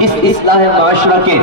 اس اصلاح معاشرہ کے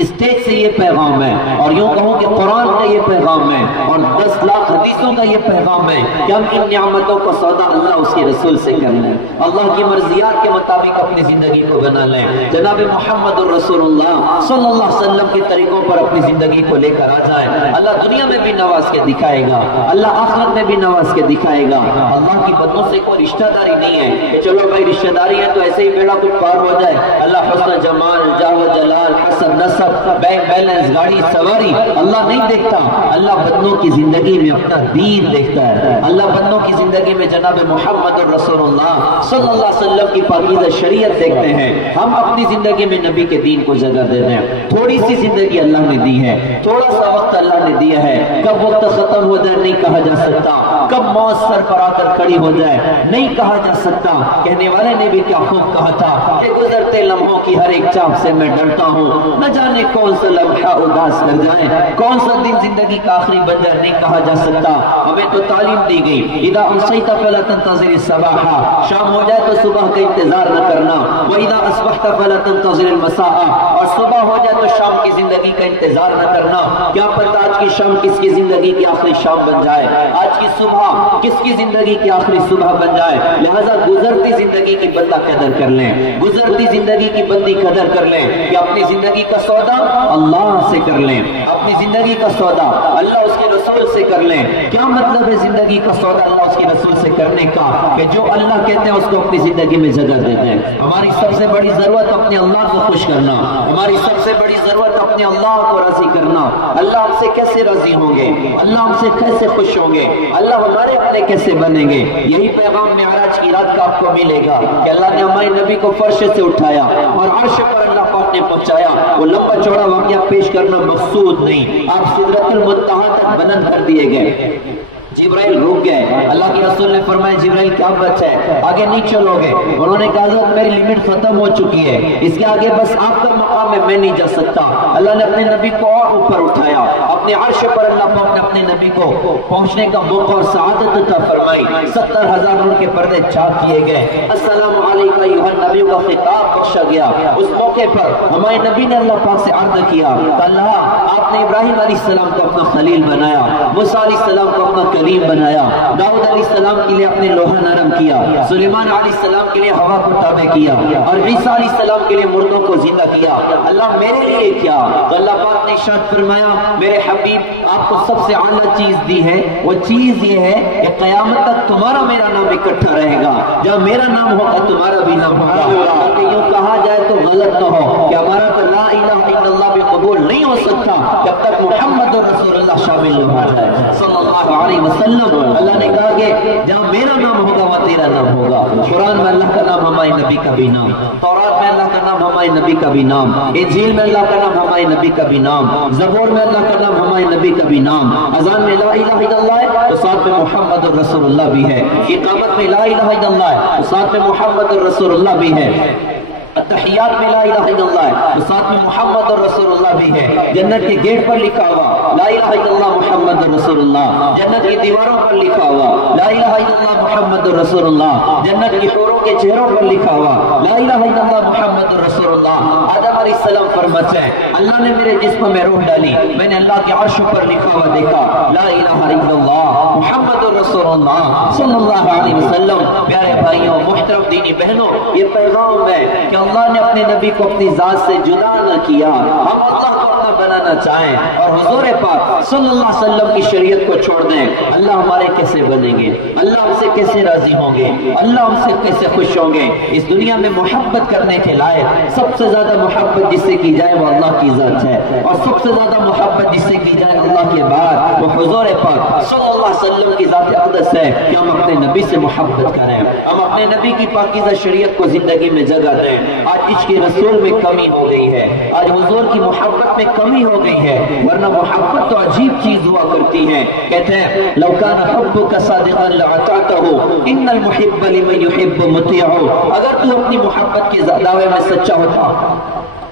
اسٹیج سے یہ پیغام ہے، اور یوں کہوں کہ قرآن کا یہ پیغام ہے اور 10 لاکھ حدیثوں کا یہ پیغام ہے کہ ہم ان نعمتوں کو سودا اللہ اس کے رسول سے کر لیں، اللہ کی مرضیات کے مطابق اپنی زندگی کو بنا لیں، جناب محمد الرسول اللہ صلی اللہ علیہ وسلم کے طریقوں پر اپنی زندگی کو لے کر آ جائیں۔ اللہ دنیا میں بھی نواز کے دکھائے گا، اللہ آخرت میں بھی نواز کے دکھائے گا۔ اللہ کی بندوں سے کوئی رشتہ داری نہیں ہے کہ چلو بھائی رشتہ داری ہے تو ایسے ہی بیڑا کچھ پار ہو جائے۔ اللہ حسن جمال، جاہ و جلال، حسن نسب، بینک بیلنس، گاڑی سواری اللہ نہیں دیکھتا، اللہ بندوں کی زندگی میں اپنا دین دیکھتا ہے۔ اللہ بندوں کی زندگی میں جناب محمد الرسول اللہ صلی اللہ علیہ وسلم کی پاکیزہ شریعت دیکھتے ہیں۔ ہم اپنی زندگی میں نبی کے دین کو جگہ دے دیں۔ تھوڑی سی زندگی اللہ نے دی ہے، تھوڑا سا وقت اللہ نے دیا ہے، کب وقت ختم ہو جائے نہیں کہا جا سکتا، کب موت سر پر آ کر کھڑی ہو جائے نہیں کہا جا سکتا۔ کہنے والے نے بھی کیا خوب کہا تھا کہ گزرتے لمحوں کی ہر ایک چاپ سے میں ڈرتا ہوں، نہ جانے کون سا لمحہ اداس کر جائے، کون سا دن زندگی کا آخری بنجر نہیں کہا جا سکتا۔ ہمیں تو تعلیم دی گئی اذا امسیت فلا تنتظر الصباح، شام ہو جائے تو صبح کا انتظار نہ کرنا، واذا اصبحت فلا تنتظر المساء، اور صبح ہو جائے تو شام کی زندگی کا انتظار نہ کرنا۔ کیا پتہ آج کی شام کس کی زندگی کی آخری شام بن جائے، آج کی صبح کس کی زندگی کی آخری صبح بن جائے۔ لہذا گزرتی زندگی کی بندہ قدر کر لیں، گزرتی زندگی کی بندی قدر کر لیں کہ اپنی زندگی کا سودا اللہ سے کر لیں، اپنی زندگی کا سودا اللہ اس کے رسول سے کر لیں۔ کیا مطلب ہے زندگی کا سودا اللہ اس کے رسول سے کرنے کا؟ کہ جو اللہ کہتے ہیں اس کو اپنی زندگی میں جگہ دیتے ہیں۔ ہماری سب سے بڑی ضرورت اپنے اللہ کو خوش کرنا، ہماری سب سے بڑی ضرورت اپنے اللہ کو راضی کرنا۔ اللہ ہم سے کیسے راضی ہوں گے، اللہ ہم سے کیسے خوش ہوں گے، اللہ ہمارے اپنے کیسے بنیں گے؟ یہی پیغام معراج کی رات کا آپ کو ملے گا کہ اللہ نے ہمارے نبی کو فرش سے اٹھایا اور عرش پر اللہ پاک نے پہنچایا۔ وہ لمبا چوڑا واقعہ پیش کرنا مقصود نہیں، آپ سدرۃ المنتہا تک بلند کر دیے گئے۔ جبرائیل رک گئے، اللہ کے رسول نے فرمایا جبرائیل کیا بچ ہے، آگے نہیں چلو گے؟ انہوں نے کہا حضرت میری لمٹ ختم ہو چکی ہے، اس کے آگے بس آپ کا مقام ہے، میں نہیں جا سکتا۔ اللہ نے اپنے نبی کو اور اوپر اٹھایا، اپنے عرش پر اللہ پاک نے اپنے نبی کو پہنچنے کا موقع اور سعادت عطا فرمائی۔ 70,000 نور کے پردے چاک کیے گئے، السلام علیکم ایھا النبی کا خطاب بخشا گیا۔ اس موقع پر ہمارے نبی نے اللہ پاک سے عرض کیا کہ اللہ آپ نے ابراہیم علیہ السلام کو اپنا خلیل بنایا، موسیٰ علیہ السلام کو اپنا کریم بنایا، داؤد علیہ السلام کے لیے اپنے لوہا نرم کیا، سلیمان علیہ السلام کے لیے ہوا کو تابع کیا، اور عیسیٰ علیہ السلام کے لیے مردوں کو زندہ کیا۔ اللہ میرے لیے کیا؟ تو اللہ پاک نے ارشاد فرمایا میرے حبیب آپ کو سب سے اعلیٰ چیز دی ہے، وہ چیز یہ ہے کہ قیامت تک تمہارا میرا نام اکٹھا رہے گا، جہاں میرا نام ہوگا تمہارا بھی نام ہوگا۔ کہ یوں کہا جائے تو غلط نہ ہو کہ ہمارا تو لا الہ الا اللہ بھی قبول نہیں ہو سکتا جب تک محمد رسول اللہ شامل نہ ہو جائے صلی اللہ علیہ وسلم۔ اللہ نے کہا کہ جہاں میرا نام ہوگا وہ تیرا نام ہوگا۔ قرآن میں اللہ کا نام ہمارے نبی کا بھی نام، تورات میں اللہ کا نام ہمارے نبی کا بھی نام، انجیل میں اللہ کا نام ہمارے نبی کا بھی نام، زبور میں اللہ کا نام ہمارے نبی کا بھی نام، اذان میں لا الہ الا اللہ ہے تو ساتھ میں محمد الرسول اللہ بھی ہے، اقامت میں لا الہ الا اللہ ہے تو ساتھ میں محمد الرسول اللہ بھی ہے، تحیات میں لا الہ الا اللہ ہے تو ساتھ میں محمد رسول اللہ بھی ہے۔ جنت کے گیٹ پر لکھا ہوا لا الہ الا اللہ محمد رسول اللہ، جنت کی دیواروں پر لکھا ہوا لا الہ الا اللہ محمد رسول اللہ، جنت کی حوروں کے چہروں پر لکھا ہوا لا الہ الا اللہ محمد رسول اللہ۔ آدم علیہ السلام فرماتے ہیں اللہ نے میرے جسم میں روح ڈالی، میں نے اللہ کے عرش پر لکھا ہوا دیکھا لا الہ الا اللہ محمد رسول اللہ صلی اللہ علیہ وسلم۔ پیارے بھائیوں محترم دینی بہنوں، یہ پیغام ہے کہ اللہ نے اپنے نبی کو اپنی ذات سے جدا نہ کیا۔ ہم اللہ کو اپنا بنانا چاہیں اور حضور پاک صلی اللہ علیہ وسلم کی شریعت کو چھوڑ دیں، اللہ ہمارے کیسے بنیں گے، اللہ ہم سے کیسے راضی ہوں گے، اللہ ہم سے کیسے خوش ہوں گے؟ اس دنیا میں محبت کرنے کے لائق سب سے زیادہ محبت جس سے کی جائے وہ اللہ کی ذات ہے، اور سب سے زیادہ محبت جس سے کی جائے اللہ کے بعد وہ حضور پاک صلی اللہ علیہ وسلم کی ذات اقدس ہے کہ ہم اپنے نبی سے محبت کریں، ہم اپنے نبی کی پاکیزہ شریعت کو زندگی میں جگہ دیں۔ آج عشق رسول میں کمی ہو گئی ہے، آج حضور کی محبت میں کمی ہو گئی ہے، ورنہ محبت تو عجیب چیز ہوا کرتی ہے۔ کہتے ہیں لو کان حبک صادقا لأطعته ان المحب لمن يحب مطیع، اگر تو اپنی محبت کے دعوے میں سچا ہوتا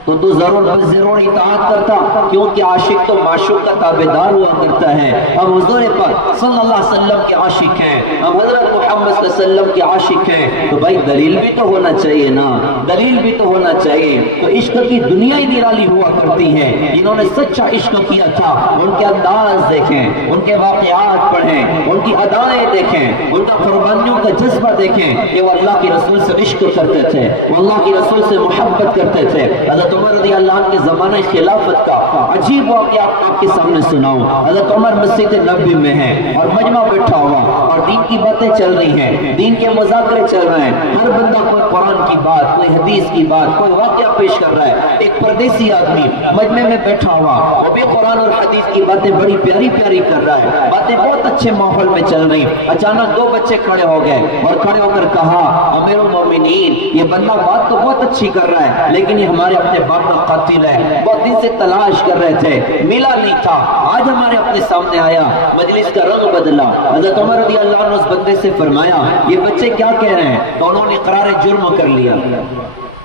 تو ضرور اطاعت کرتا، کیونکہ عاشق تو معشوق کا تابعدار ہوا کرتا ہے۔ ہم حضور پاک صلی اللہ علیہ وسلم کے عاشق ہیں، ہم حضرت محمد صلی اللہ علیہ وسلم کے عاشق ہیں، تو بھائی دلیل بھی تو ہونا چاہیے نا، دلیل بھی تو ہونا چاہیے۔ تو عشق کی دنیا ہی نرالی ہوا کرتی ہے۔ جنہوں نے سچا عشق کیا تھا ان کے انداز دیکھیں، ان کے واقعات پڑھیں، ان کی ادائیں دیکھیں، ان کا قربانیوں کا جذبہ دیکھیں کہ وہ اللہ کے رسول سے عشق کرتے تھے، وہ اللہ کے رسول سے محبت کرتے تھے۔ حضرت عمر رضی اللہ عنہ کے زمانہ خلافت کا عجیب واقعہ آپ کے سامنے سناؤں۔ حضرت عمر مسجد نبوی میں ہے اور مجمع بیٹھا ہوا اور دین کی باتیں چل رہی ہیں، دین کے مذاکرے چل رہے ہیں، ہر بندہ کوئی قرآن کی بات، کوئی حدیث کی بات، کوئی واقعہ پیش کر رہا ہے۔ ایک پردیسی آدمی مجمع میں بیٹھا ہوا، وہ بھی قرآن اور حدیث کی باتیں بڑی پیاری پیاری کر رہا ہے، باتیں بہت اچھے ماحول میں چل رہی۔ اچانک دو بچے کھڑے ہو گئے اور کھڑے ہو کر کہا، امیر المومنین یہ بندہ بات تو بہت اچھی کر رہا ہے لیکن یہ ہمارے اپنے باپ کا قاتل ہے، بہت دن سے تلاش کر رہے تھے، ملا نہیں تھا، آج ہمارے اپنے سامنے آیا۔ مجلس کا رنگ بدلا۔ حضرت عمر رضی اللہ عنہ اس بندے سے فرمایا، یہ بچے کیا کہہ رہے ہیں؟ تو انہوں نے اقرار جرم کر لیا۔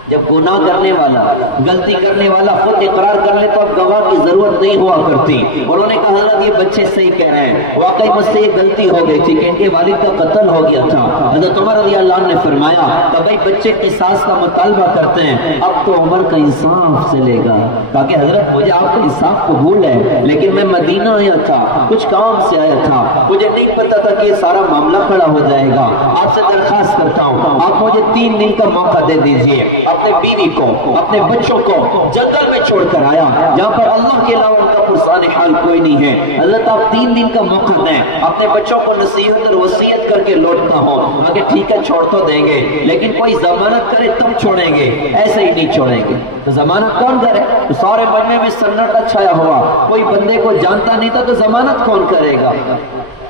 جب گناہ کرنے والا، غلطی کرنے والا خود اقرار کر لے تو اب گواہ کی ضرورت نہیں ہوا کرتی۔ انہوں نے کہا حضرت یہ بچے صحیح کہہ رہے ہیں، واقعی مجھ سے یہ غلطی ہو گئی تھی کہ ان کے والد کا قتل ہو گیا تھا۔ حضرت عمر رضی اللہ عنہ نے فرمایا کہ بھائی بچے قصاص کا مطالبہ کرتے ہیں، اب تو عمر کا انصاف چلے گا۔ کہا کہ حضرت مجھے آپ کا انصاف قبول ہے لیکن میں مدینہ آیا تھا، کچھ کام سے آیا تھا، مجھے نہیں پتا تھا کہ یہ سارا معاملہ کھڑا ہو جائے گا۔ آپ سے درخواست کرتا ہوں آپ مجھے 3 دن کا موقع دے دیجئے، اپنے بیوی کو، اپنے بچوں کو جنگل میں چھوڑ کر آیا جہاں پر اللہ کے علاوہ ان کا پرسان حال کوئی نہیں ہے۔ حضرت آپ 3 دن کا موقع دیں، اپنے بچوں کو نصیحت اور وصیت کر کے لوٹتا ہوں۔ کہ ٹھیک ہے چھوڑ تو دیں گے لیکن کوئی ضمانت کرے تب چھوڑیں گے، ایسے ہی نہیں چھوڑیں گے۔ تو ضمانت کون کرے؟ تو سارے مجمع میں سناٹا چھایا ہوا، کوئی بندے کو جانتا نہیں تھا تو ضمانت کون کرے گا؟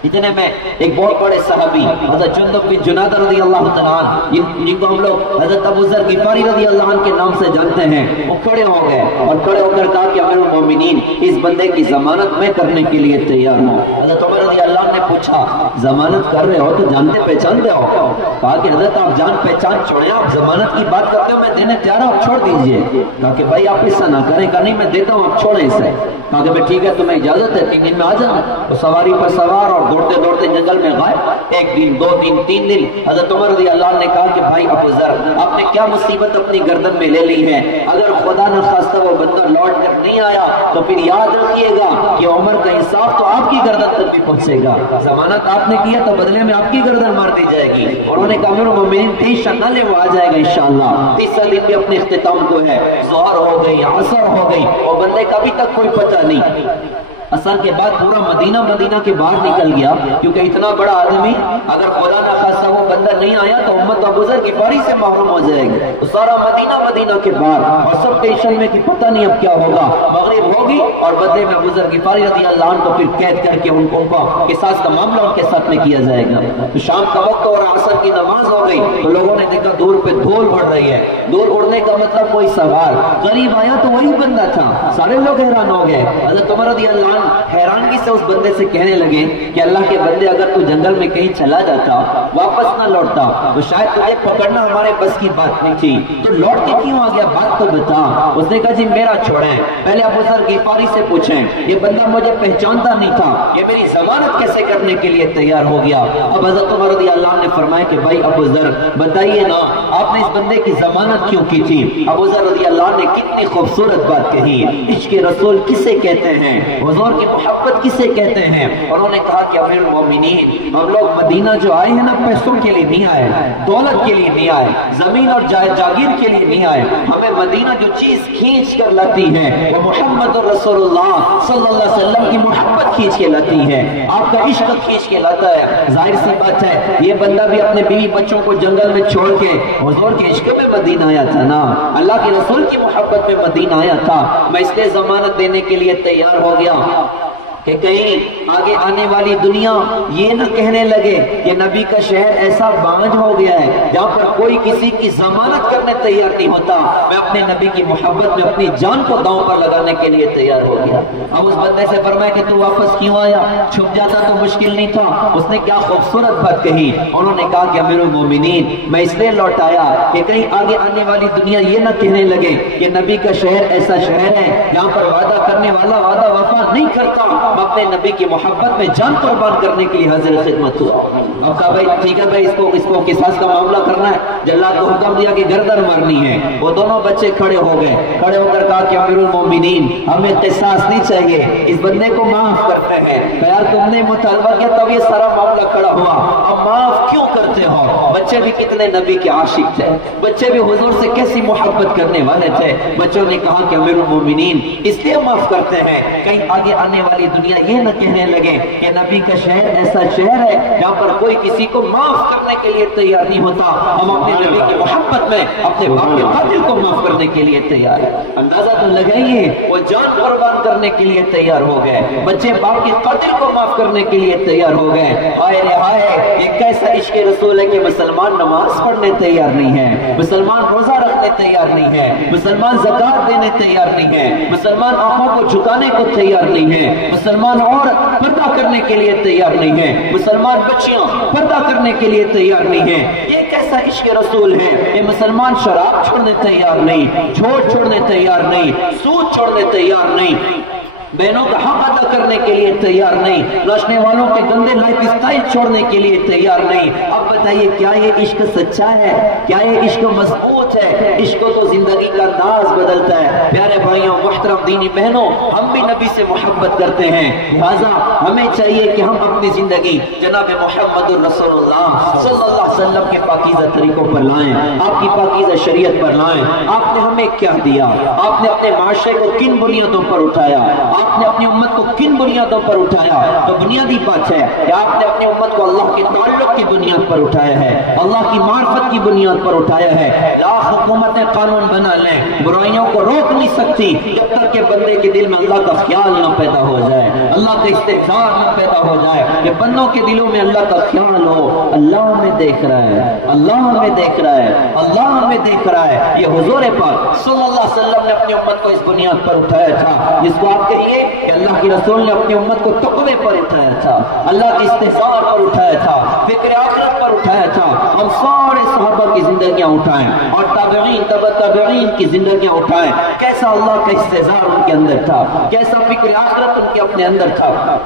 اتنے میں ایک بہت بڑے صحابی حضرت جندب بن جنادہ رضی اللہ تعالیٰ عنہ، جن کو ہم لوگ حضرت ابو ذر غفاری رضی اللہ عنہ کے نام سے جانتے ہیں، وہ کھڑے ہو گئے اور کھڑے ہو کر کہا کہ امیر المومنین اس بندے کی ضمانت میں کرنے کے لیے تیار ہوں۔ حضرت عمر رضی اللہ عنہ نے پوچھا ضمانت کر رہے ہو تو جانتے پہچانتے ہو؟ کہا کہ حضرت آپ جان پہچان چھوڑیں، آپ ضمانت کی بات کرتے ہو، میں دینے تیار ہوں، آپ چھوڑ دیجئے۔ کہا کہ بھائی آپ ایسا نہ کریں، کہا نہیں میں دیتا ہوں، آپ چھوڑیں اسے۔ کہا کہ میں ٹھیک ہے تمہیں اجازت ہے 3 دن میں آ جاؤں۔ تو سواری پر سوار اور دوڑتے دوڑتے جنگل میں غائب، 1 دن 2 دن 3 دن۔ حضرت عمر رضی اللہ عنہ نے کہا کہ بھائی ابو ذر آپ نے کیا مصیبت اپنی گردن میں لے لی ہے، اگر خدا نہ خواستہ وہ بندہ لوٹ کر نہیں آیا تو پھر یاد رکھیے گا کہ عمر کا انصاف تو آپ کی گردن تک بھی پہنچے گا، ضمانت آپ نے کیا تو بدلے میں آپ کی گردن مار دی جائے گی۔ انہوں نے کہا امیر المومنین ٹینشن نہ لے، وہ آ جائے گا انشاءاللہ۔ 30 دن بھی اپنے اختتام کو ہے، ظہر ہو گئی، عصر ہو گئی، اور بندے کا ابھی تک کوئی پتہ نہیں۔ عصر کے بعد پورا مدینہ کے باہر نکل گیا، کیونکہ اتنا بڑا آدمی اگر خدا نہ خواستہ وہ بندہ نہیں آیا تو امت ابو ذر غفاری سے محروم ہو جائے گی۔ تو سارا مدینہ کے باہر اور سب ٹینشن میں کہ پتہ نہیں اب کیا ہوگا۔ مغرب ہوگی اور بدلے میں ابو ذر غفاری رضی اللہ عنہ کو پھر قید کر کے ان کو قصاص کا معاملہ ان کے ساتھ میں کیا جائے گا۔ تو شام کا وقت اور عصر کی نماز ہو گئی تو لوگوں نے دیکھا دور پہ دھول اڑ رہی ہے، دھول اڑنے کا مطلب کوئی سوار قریب آیا تو وہی بندہ تھا، سارے لوگ حیران ہو گئے۔ حضرت عمر رضی اللہ عنہ حیرانگی سے اس بندے سے کہنے لگے کہ اللہ کے بندے اگر تو جنگل میں کہیں چلا جاتا واپس نہ لوٹتا تو شاید تجھے پکڑنا ہمارے بس کی بات نہیں تھی، تو لوٹ کے کیوں آ گیا، بات تو بتا۔ اس نے کہا جی میرا چھوڑیں، پہلے ابو ذر غفاری سے پوچھیں، یہ بندہ مجھے پہچانتا نہیں تھا، یہ میری ضمانت کیسے کرنے کے لیے تیار ہو گیا؟ اب حضرت عمر رضی اللہ عنہ نے فرمایا کہ بھائی ابو ذر بتائیے نا آپ نے اس بندے کی ضمانت کیوں کی تھی؟ ابو ذر رضی اللہ عنہ نے کتنی خوبصورت بات کہی، عشق رسول کسے کہتے ہیں، حضور کی محبت کسے کہتے ہیں؟ انہوں نے کہا کہ امیر المومنین ہم لوگ مدینہ جو آئے ہیں نا پیسوں کے لیے نہیں آئے، دولت کے لیے نہیں آئے، زمین اور جاگیر کے لیے نہیں آئے، ہمیں مدینہ جو چیز کھینچ کر لاتی ہے وہ محمد رسول اللہ صلی اللہ علیہ وسلم کی محبت کھینچ کے لاتی ہے، آپ کا عشق کھینچ کے لاتا ہے۔ ظاہر سی بات ہے یہ بندہ بھی اپنے بیوی بچوں کو جنگل میں چھوڑ کے حضور کے عشق میں مدینہ آیا تھا نا، اللہ کے رسول کی محبت میں مدینہ آیا تھا، میں اس لیے ضمانت دینے کے لیے تیار ہو گیا۔ کہ کہیں آگے آنے والی دنیا یہ نہ کہنے لگے کہ نبی کا شہر ایسا بانجھ ہو گیا ہے جہاں پر کوئی کسی کی ضمانت کرنے تیار نہیں ہوتا. میں اپنے نبی کی محبت میں اپنی جان کو داؤں پر لگانے کے لیے تیار ہو گیا. اب اس بندے سے فرمایا کہ تو واپس کیوں آیا؟ چھپ جاتا تو مشکل نہیں تھا. اس نے کیا خوبصورت بات کہی. انہوں نے کہا کہ امیر المومنین میں اس لیے لوٹ آیا کہ کہیں آگے آنے والی دنیا یہ نہ کہنے لگے کہ نبی کا شہر ایسا شہر ہے جہاں پر وعدہ کرنے والا وعدہ وفا نہیں کرتا. میں اپنے نبی کی محبت میں جان قربان کرنے کے لیے حاضر خدمت ہوا. اب کہا بھائی ٹھیک ہے بھائی، اس کو قصاص کا معاملہ کرنا ہے. جلاد کو حکم دیا کہ گردن مارنی ہے. وہ دونوں بچے کھڑے ہو گئے. کھڑے ہو کر کہا کہ امیر المومنین ہمیں قصاص نہیں چاہیے، اس بندے کو معاف کرتے ہیں. یار تم نے مطالبہ کیا تب یہ سارا معاملہ کھڑا ہوا، اب معاف کیوں کرتے ہو؟ بچے بھی کتنے نبی کے عاشق تھے، بچے بھی حضور سے کیسی محبت کرنے والے تھے. بچوں نے کہا کہ امیر المومنین اس لیے معاف کرتے ہیں کہیں آگے آنے والی دنیا یہ نہ کہنے لگے کہ نبی کا شہر ایسا شہر ہے جہاں پر کوئی کسی کو معاف کرنے کے لیے تیار نہیں ہوتا. ہم اپنے نبی کی محبت میں اپنے باپ کے قاتل کو معاف کرنے کے لیے تیار ہیں. اندازہ تو لگائیے، وہ جان قربان کرنے کے لیے تیار ہو گئے. بچے باپ کے قاتل کو معاف کرنے کے لیے تیار ہو گئے. ہائے رے ہائے، یہ کیسا عشق رسول ہے کہ مسلمان نماز پڑھنے تیار نہیں ہے، مسلمان روزہ رکھنے تیار نہیں ہے، مسلمان زکات دینے تیار نہیں ہے، مسلمان آنکھوں کو جھکانے کو تیار نہیں ہے، مسلمان اور پردہ کرنے کے لیے تیار نہیں ہے، مسلمان بچیاں پردہ کرنے کے لیے تیار نہیں ہے. یہ کیسا عشق رسول ہے؟ یہ مسلمان شراب چھوڑنے تیار نہیں، جھوٹ چھوڑنے تیار نہیں، سود چھوڑنے تیار نہیں، بہنوں کا حق ادا کرنے کے لیے تیار نہیں، ناچنے والوں کے گندے لائف اسٹائل چھوڑنے کے لیے تیار نہیں. اب بتائیے کیا یہ عشق سچا ہے؟ کیا یہ عشق مضبوط ہے؟ عشق تو زندگی کا انداز بدلتا ہے. پیارے بھائیوں، محترم دینی بہنوں، ہم بھی نبی سے محبت کرتے ہیں، لہٰذا ہمیں چاہیے کہ ہم اپنی زندگی جناب محمد الرسول اللہ صلی اللہ علیہ وسلم کے پاکیزہ طریقوں پر لائیں، آپ کی پاکیزہ شریعت پر لائیں. آپ نے ہمیں کیا دیا؟ آپ نے اپنے معاشرے کو کن بنیادوں پر اٹھایا؟ آپ نے اپنی امت کو کن بنیادوں پر اٹھایا؟ تو بنیادی بات ہے کہ آپ نے اپنی امت کو اللہ کے تعلق کی بنیاد پر اٹھایا ہے، اللہ کی معرفت کی بنیاد پر اٹھایا ہے. لاکھ حکومتیں قانون بنا لیں، برائیوں کو روک نہیں سکتی جب تک کہ بندے کے دل میں اللہ کا خیال نہ پیدا ہو جائے، اللہ کا استحضار نہ پیدا ہو جائے، کہ بندوں کے دلوں میں اللہ کا خیال ہو، اللہ ہمیں دیکھ رہا ہے، اللہ ہمیں دیکھ رہا ہے، اللہ ہمیں دیکھ رہا ہے. یہ حضور پاک صلی اللہ علیہ وسلم نے اپنی امت کو اس بنیاد پر اٹھایا تھا، جس کو آپ کہیے کہ اللہ کی رسول نے اپنی امت کو تقوی پر اٹھایا تھا، اللہ کے استحضار پر اٹھایا تھا، فکر آخرت پر اٹھایا تھا. ہم سارے صحابہ کی زندگیاں اٹھائیں اور تابعین تبع تابعین کی زندگیاں اٹھائیں. کیسا اللہ کا استحضار ان کے اندر تھا، کیسا فکر آخرت ان کے اپنے اندر تھا.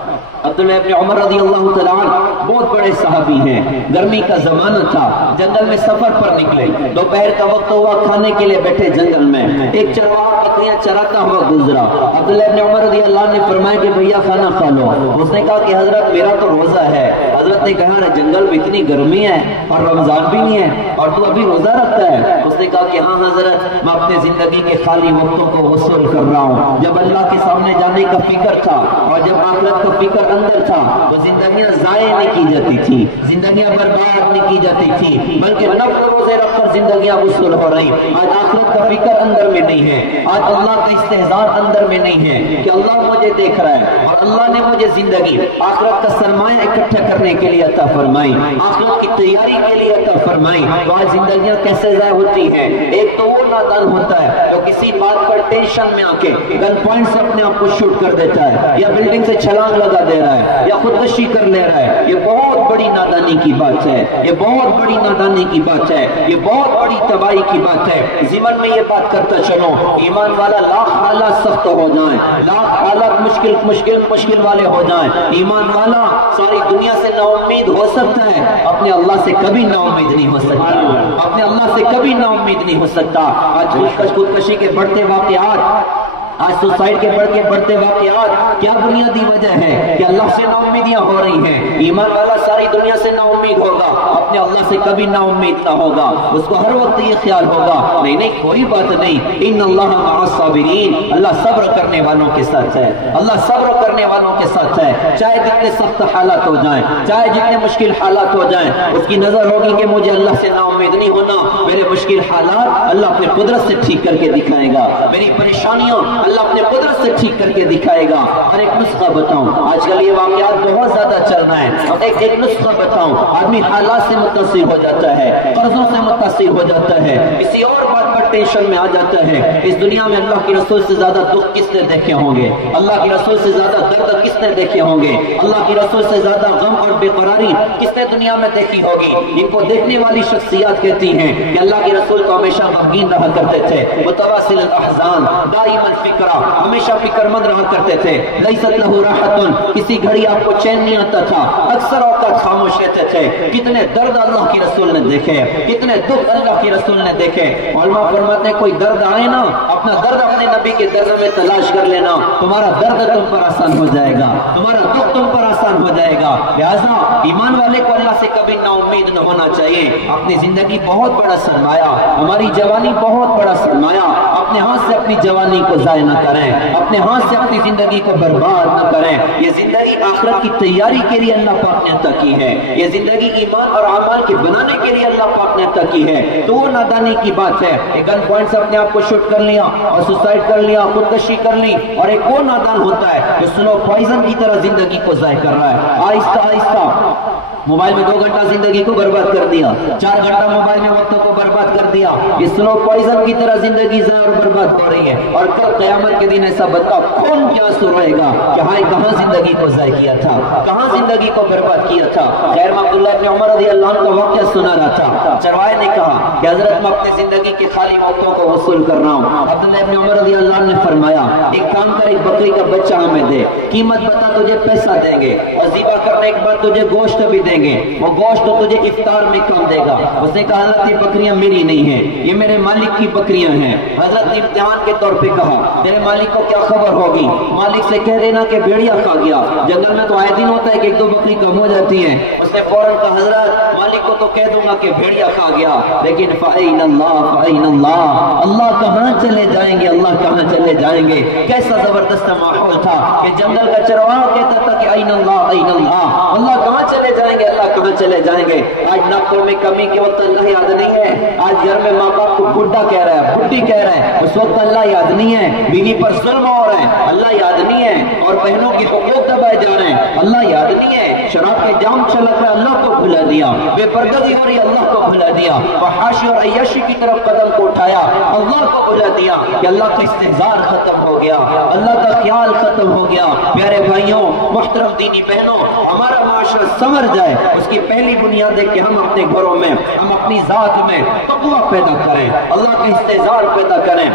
عبداللہ ابن عمر رضی اللہ تعالیٰ عنہ بہت بڑے صحابی ہیں. گرمی کا زمانہ تھا، جنگل میں سفر پر نکلے، دوپہر کا وقت ہوا، کھانے کے لیے بیٹھے جنگل میں. ایک چرواہا بکریاں چراتا ہوا گزرا. عبداللہ ابن عمر رضی اللہ نے فرمایا کہ بھیا کھانا کھا لو. اس نے کہا کہ حضرت میرا تو روزہ ہے. حضرت نے کہا جنگل میں اتنی گرمی ہے اور رمضان بھی نہیں ہے اور تو ابھی روزہ رکھتا ہے؟ اس نے کہا کہ ہاں حضرت، میں اپنے زندگی کے خالی وقتوں کو وصول کر رہا ہوں. جب اللہ کے سامنے جانے کا فکر تھا اور جب آخرت کا فکر اندر تھا، وہ زندگیاں ضائع نہیں کی جاتی تھی، زندگیاں برباد نہیں کی جاتی تھی، بلکہ نفل روزے رکھ کر زندگیاں وصول ہو رہی. آج آخرت کا فکر اندر میں نہیں ہے، آج اللہ کا استحضار اندر میں نہیں ہے کہ اللہ مجھے دیکھ رہا ہے اور اللہ نے مجھے زندگی آخرت کا سرمایہ اکٹھا کرنے کے لیے عطا فرمائی، آخرت کی تیاری کے لیے عطا فرمائی. تو آج زندگیاں کیسے ضائع ہوتی ہیں؟ ایک تو وہ نادان ہوتا ہے جو کسی بات پر ٹینشن میں آ کے گن پوائنٹ سے اپنے آپ کو شوٹ کر دیتا ہے، یا بلڈنگ سے چھلانگ لگا دے رہا ہے، یا خودکشی کر لے رہا ہے. یہ بہت بڑی نادانی کی بات ہے، یہ بہت بڑی نادانی کی بات ہے، یہ بہت بڑی تباہی کی بات ہے. ضمن میں یہ بات کرتا چلو، ایمان والا لاکھ حالات سخت ہو جائیں، لاکھ حالات مشکل والے ہو جائیں، ایمان والا ساری دنیا سے نا امید ہو سکتا ہے، اپنے اللہ سے کبھی نا امید نہیں ہو سکتا، اپنے اللہ سے کبھی نا امید نہیں ہو سکتا. آج خودکشی کے بڑھتے واقعات، آج سوسائڈ کے بڑھتے واقعات کیا بنیادی وجہ ہے کہ اللہ سے نا امیدیاں ہو رہی ہیں. ایمان والا ساری دنیا سے نا امید ہوگا، اپنے اللہ سے کبھی نا امید نہ ہوگا. اس کو ہر وقت یہ خیال ہوگا نہیں کوئی بات نہیں، ان اللہ مع الصابرین، اللہ صبر کرنے والوں کے ساتھ ہے، اللہ صبر کرنے والوں کے ساتھ ہے. چاہے جتنے سخت حالات ہو جائیں، چاہے جتنے مشکل حالات ہو جائیں، اس کی نظر ہوگی کہ مجھے اللہ سے نا امید نہیں ہونا. میرے مشکل حالات اللہ پھر قدرت سے ٹھیک کر کے دکھائے گا، میری پریشانیاں اللہ اپنے قدرت سے ٹھیک کر کے دکھائے گا۔ اور ایک نسخہ بتاؤں، آج کل یہ واقعات بہت زیادہ چل رہا ہے، اور ایک نسخہ بتاؤں، آدمی حالات سے متاثر ہو جاتا ہے، قرضوں سے متاثر ہو جاتا ہے، کسی اور بات پر ٹینشن میں آ جاتا ہے۔ اس دنیا میں اللہ کے رسول سے زیادہ دکھ کس نے دیکھے ہوں گے؟ اللہ کے رسول سے زیادہ درد کس نے دیکھے ہوں گے؟ اللہ کے رسول سے زیادہ غم اور بے قراری کس نے دنیا میں دیکھی ہوگی؟ ان کو دیکھنے والی شخصیات کہتی ہیں کہ اللہ کے رسول تو ہمیشہ غمگین رہا کرتے تھے، متواصل الاحزان، دائما فکرہ، ہمیشہ فکر مند رہا کرتے تھے، لیست لہ راحت، کسی گھڑی آپ کو چین نہیں آتا تھا، اکثر اوقات خاموش رہتے تھے۔ کتنے درد اللہ کے رسول نے دیکھے، کتنے دکھ اللہ کے رسول نے دیکھے۔ علماء فرماتے ہیں کوئی درد آئے نا، اپنا درد اپنے نبی کے درد میں تلاش کر لینا، تمہارا درد تم پر آسان ہو جائے گا، تمہارا دکھ تم پر آسان ہو جائے گا۔ لہذا ایمان والے کو اللہ سے کبھی نا امید نہ ہونا چاہیے۔ اپنی زندگی بہت بڑا سرمایہ، ہماری جوانی بہت بڑا سرمایہ، اپنے ہاتھ سے اپنی جوانی کو ضائع نہ کریں، اپنے ہاتھ سے اپنی زندگی کو برباد نہ کریں۔ یہ زندگی آخرت کی تیاری کے لیے اللہ پاک نے عطا کی ہے، یہ زندگی ایمان اور اعمال کے بنانے کے لیے اللہ پاک نے عطا کی ہے۔ تو وہ نادانی کی بات ہے، ایک گن پوائنٹ سے اپنے آپ کو شوٹ کر لیا اور سوسائڈ کر لیا، خودکشی کر لی، اور ایک وہ نادان ہوتا ہے جو سلو پوائزن کی طرح زندگی کو ضائع کر رہا ہے۔ آہستہ آہستہ موبائل میں 2 گھنٹہ زندگی کو برباد کر دیا، 4 گھنٹہ موبائل میں وقتوں کو برباد کر دیا، یہ سلو پوائزن کی طرح زندگی ضائع اور برباد ہو رہی ہے۔ اور کل قیامت کے دن ایسا بندہ خون کے آنسو رہے گا کہ ہائے کہاں زندگی کو ضائع کیا تھا، کہاں زندگی کو برباد کیا تھا۔ خیر میں عبداللہ ابن عمر رضی اللہ عنہ کا واقعہ سنا رہا تھا، چرواہے نے کہا کہ حضرت میں اپنی زندگی کے خالی وقتوں کو وصول کر رہا ہوں۔ عبداللہ ابن عمر رضی اللہ عنہ نے فرمایا ایک کام کر، ایک بکری کا بچہ ہمیں دے، قیمت بتا تجھے پیسہ دیں گے، اور ذبح کرنے کے بعد تجھے گوشت بھی دیں گے، وہ گوشت تو تجھے افطار میں کم دے گا۔ اس نے کہا حضرت یہ بکریاں میری نہیں ہیں، یہ میرے مالک کی بکریاں ہیں۔ حضرت نے امتحان کے طور پہ کہا تیرے مالک کو کیا خبر ہوگی؟ مالک سے کہہ دینا کہ بھیڑیا کھا گیا، جنگل میں تو آئے دن ہوتا ہے کہ 1-2 بکری کم ہو جاتی ہیں۔ اس نے فوراً کہا حضرت مالک کو تو کہہ دوں گا کہ بھیڑیا کھا گیا، لیکن فَأَيْنَ اللَّهُ فَأَيْنَ اللَّهُ، اللہ کہاں چلے جائیں گے، اللہ کہاں چلے جائیں گے۔ کیسا زبردست ماحول تھا کہ جنگل کا چرواہا کہتا تھا کہ اَيْنَ اللَّهُ اَيْنَ اللَّهُ، اللہ کہاں چلے جائیں گے، اللہ کہاں چلے جائیں گے۔ آج ناکوں میں کمی کے وقت اللہ یاد نہیں ہے، آج گھر میں ماں باپ کو بڈھا کہہ رہا ہے، بڈھی کہہ رہا ہے، اس وقت اللہ یاد نہیں ہے، بیوی پر ظلم ہو رہا ہے اللہ یاد نہیں ہے، اور بہنوں کی حقوق دبائے جا رہے ہیں اللہ یاد نہیں ہے، شراب کے جام چھلک رہا ہے اللہ کو بھلا دیا، بے پردگی ہو رہی اللہ کو بھلا دیا، فحاشی اور عیاشی کی طرف قدم کو اٹھایا اللہ کو بھلا دیا، کہ اللہ کا استحضار ختم ہو گیا، اللہ کا خیال ختم ہو گیا۔ پیارے بھائیوں، محترم دینی بہنوں، ہمارا معاشرہ سنور جائے اس کی پہلی بنیاد ہے کہ ہم اپنے گھروں میں، ہم اپنی ذات میں تقویٰ پیدا کریں، اللہ کا استحضار پیدا کریں،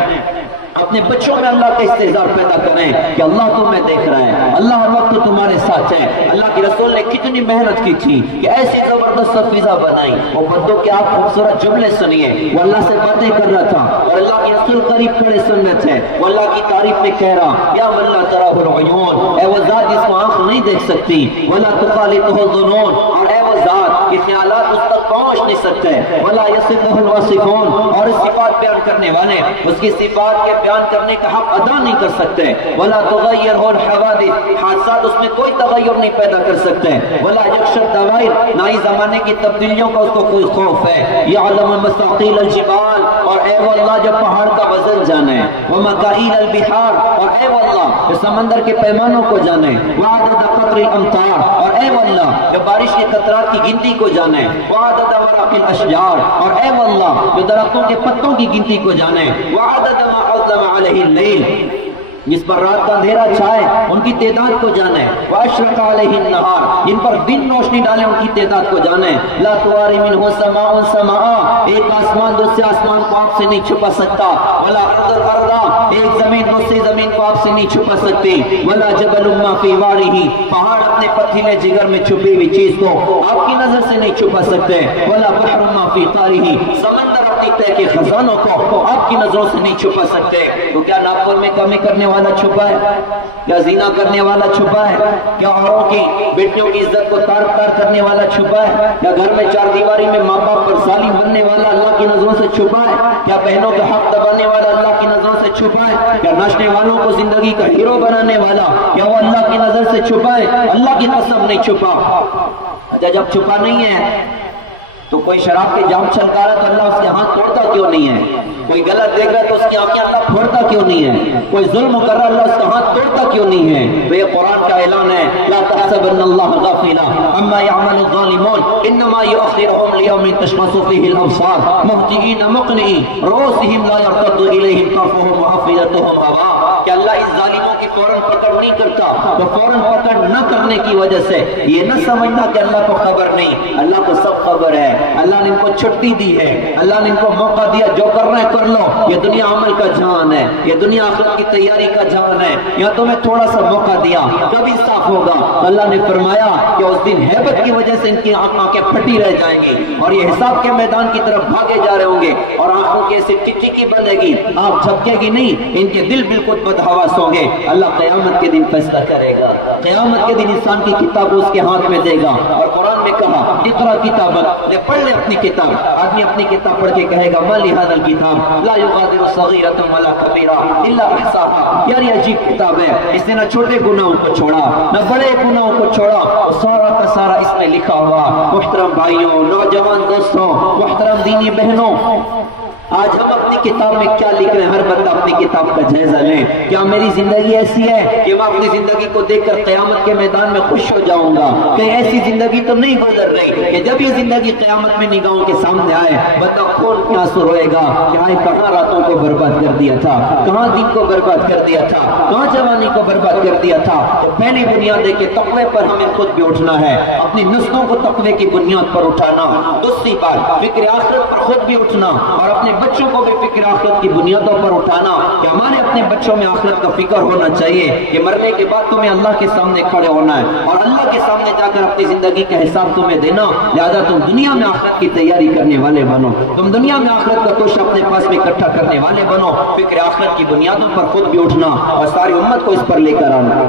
اپنے بچوں میں اللہ کا استحضار پیدا کریں کہ اللہ تمہیں دیکھ رہا ہے، اللہ ہر وقت تمہارے ساتھ ہے۔ اللہ کے رسول نے کتنی محنت کی تھی کہ ایسی زبردست فضا بنائی، وہ بندوں کے آپ خوبصورت جملے سنیے، وہ اللہ سے باتیں کر رہا تھا اور اللہ کے رسول قریب کھڑے سننے تھے، وہ اللہ کی تعریف میں کہہ رہا یا من لا تراہ العیون، اے وہ ذات جس کو آنکھ نہیں دیکھ سکتی، ولا تخالطہ الظنون، اور اے وہ ذات کہ خیالات اس تک پہنچ نہیں سکتے، ولا یصفہ الواصفون، اور اس صفات بیان کرنے والے اس کی صفات کے بیان کرنے کا حق ادا نہیں کر سکتے، ولا تغیر الحوادث، حادثات اس میں کوئی تغیر نہیں پیدا کر سکتے، ولا یخشى الدوائر، نہ ہی زمانے کی تبدیلیوں کا اس کو کوئی خوف ہے، یعلم مساقیل الجبال، اور اے وہ اللہ جو پہاڑ کا وزن جانے، ومکائیل البحار، اور اے وہ اللہ جو سمندر کے پیمانوں کو جانے، وعدد قطر الامطار، اور اے وہ اللہ جو بارش کے قطرات کی گنتی کو جانے، وعدد ورق الاشجار، اور اے وہ اللہ جو درختوں کے پتوں کی گنتی کو جانے، وعدد ما عظم علیہ اللیل، جس پر رات کا اندھیرا چھائے ان کی تعداد کو جانے، واشرق علیہ النہار، جن پر دن روشنی ڈالے ان کی تعداد کو جانے، لا تواری منہ سماء سماء، ایک آسمان دوسرے آسمان کو آپ سے نہیں چھپا سکتا، ولا ارض ارضا، ایک زمین دوسری زمین کو آپ سے نہیں چھپا سکتی، ولا جبل ما فی وارہ، پہاڑ اپنے پتھیلے جگر میں چھپی ہوئی چیز کو آپ کی نظر سے نہیں چھپا سکتے، ولا بحر ما فی قارہ، سمندر اپنی تہہ کے خزانوں کو آپ کی نظروں سے نہیں چھپا سکتے۔ تو کیا ناپتول میں کمی کرنے والا چھپا ہے؟ کیا زنا کرنے والا چھپا ہے؟ کیا عورتوں کی بیٹیوں کی عزت کو تار تار کرنے والا چھپا ہے؟ کیا گھر میں 4 دیواری میں ماں باپ پر ظالم بننے والا اللہ کی نظروں سے چھپا ہے؟ کیا بہنوں کا حق دبانے والا اللہ کی نظروں سے چھپا ہے؟ کیا ناچنے والوں کو زندگی کا ہیرو بنانے والا کیا وہ اللہ کی نظر سے چھپا ہے؟ اللہ کی قسم نہیں چھپا۔ اچھا جب چھپا نہیں ہے تو کوئی شراب کے جام چھلکا رہا تو اللہ اس کے ہاتھ توڑتا کیوں نہیں ہے؟ کوئی غلط دیکھ رہا ہے تو اس کی آنکھیں اللہ پھوڑتا کیوں نہیں ہے؟ کوئی ظلم کر رہا اللہ اس کا ہاتھ توڑتا کیوں نہیں ہے؟ تو یہ قرآن کا اعلان ہے، لا تحسبن اللہ غافلا عما يعمل الظالمون انما يؤخرهم ليوم تشخص فيه الابصار مهطعين مقنعي رؤوسهم لا يرتد اليهم طرفهم وافئدتهم هواء، کہ اللہ اس ظالموں کی فوراً پکڑ نہیں کرتا، تو فوراً پکڑ نہ کرنے کی وجہ سے یہ نہ سمجھنا کہ اللہ کو خبر نہیں، اللہ کو سب خبر ہے، اللہ نے ان کو چھٹی دی ہے، اللہ نے ان کو موقع دیا، جو کرنا ہے کر لو، یہ دنیا عمل کا جہان ہے، یہ دنیا آخرت کی تیاری کا جہان ہے، یہاں تمہیں تھوڑا سا موقع دیا، کب انصاف ہوگا؟ اللہ نے فرمایا کہ اس دن ہیبت کی وجہ سے ان کی آنکھیں پھٹی رہ جائیں گی اور یہ حساب کے میدان کی طرف بھاگے جا رہے ہوں گے اور آنکھوں کی ایسی ٹکی بنے گی، آپ جھپکے گی نہیں، ان کے دل بالکل بدحواس ہوں گے۔ اللہ قیامت کے دن فیصلہ کرے گا، قیامت کے دن انسان کی کتاب اس کے ہاتھ میں دے گا، اور قرآن میں کہا اقرا کتابک، نے پڑھ لے اپنی کتاب، آدمی اپنی کتاب پڑھ کے کہے گا ما لہذا الکتاب لا یغادر صغیرۃ ولا کبیرہ الا احصاها، یار یہ عجیب کتاب ہے، اس نے نہ چھوٹے گناہوں کو چھوڑا نہ بڑے گناہوں کو چھوڑا، سارا کا سارا اس میں لکھا ہوا۔ محترم بھائیوں، نوجوان دوستوں، محترم دینی بہنوں، آج ہم اپنی کتاب میں کیا لکھ رہے ہیں؟ ہر بندہ اپنی کتاب کا جائزہ لیں۔ کیا میری زندگی ایسی ہے کہ میں اپنی زندگی کو دیکھ کر قیامت کے میدان میں خوش ہو جاؤں گا؟ کہیں ایسی زندگی تو نہیں گزر رہی کہ جب یہ زندگی قیامت میں نگاہوں کے سامنے آئے بندہ خون کے آنسو روئے گا کہ آئے کہاں راتوں کو برباد کر دیا تھا، کہاں دن کو برباد کر دیا تھا، کہاں جوانی کو برباد کر دیا تھا۔ تو پہلی بنیاد ہے کہ تقوی پر ہمیں خود بھی اٹھنا ہے، اپنی نسلوں کو تقوی کی بنیاد پر اٹھانا۔ دوسری بات، فکر آخرت پر خود بھی اٹھنا اور اپنے بچوں کو بھی فکر آخرت کی بنیادوں پر اٹھانا کہ ہمارے اپنے بچوں میں آخرت کا فکر ہونا چاہیے کہ مرنے کے بعد تمہیں اللہ کے سامنے کھڑے ہونا ہے اور اللہ کے سامنے جا کر اپنی زندگی کا حساب تمہیں دینا، لہذا تم دنیا میں آخرت کی تیاری کرنے والے بنو، تم دنیا میں آخرت کا کچھ اپنے پاس میں اکٹھا کرنے والے بنو، فکر آخرت کی بنیادوں پر خود بھی اٹھنا اور ساری امت کو اس پر لے کر آنا۔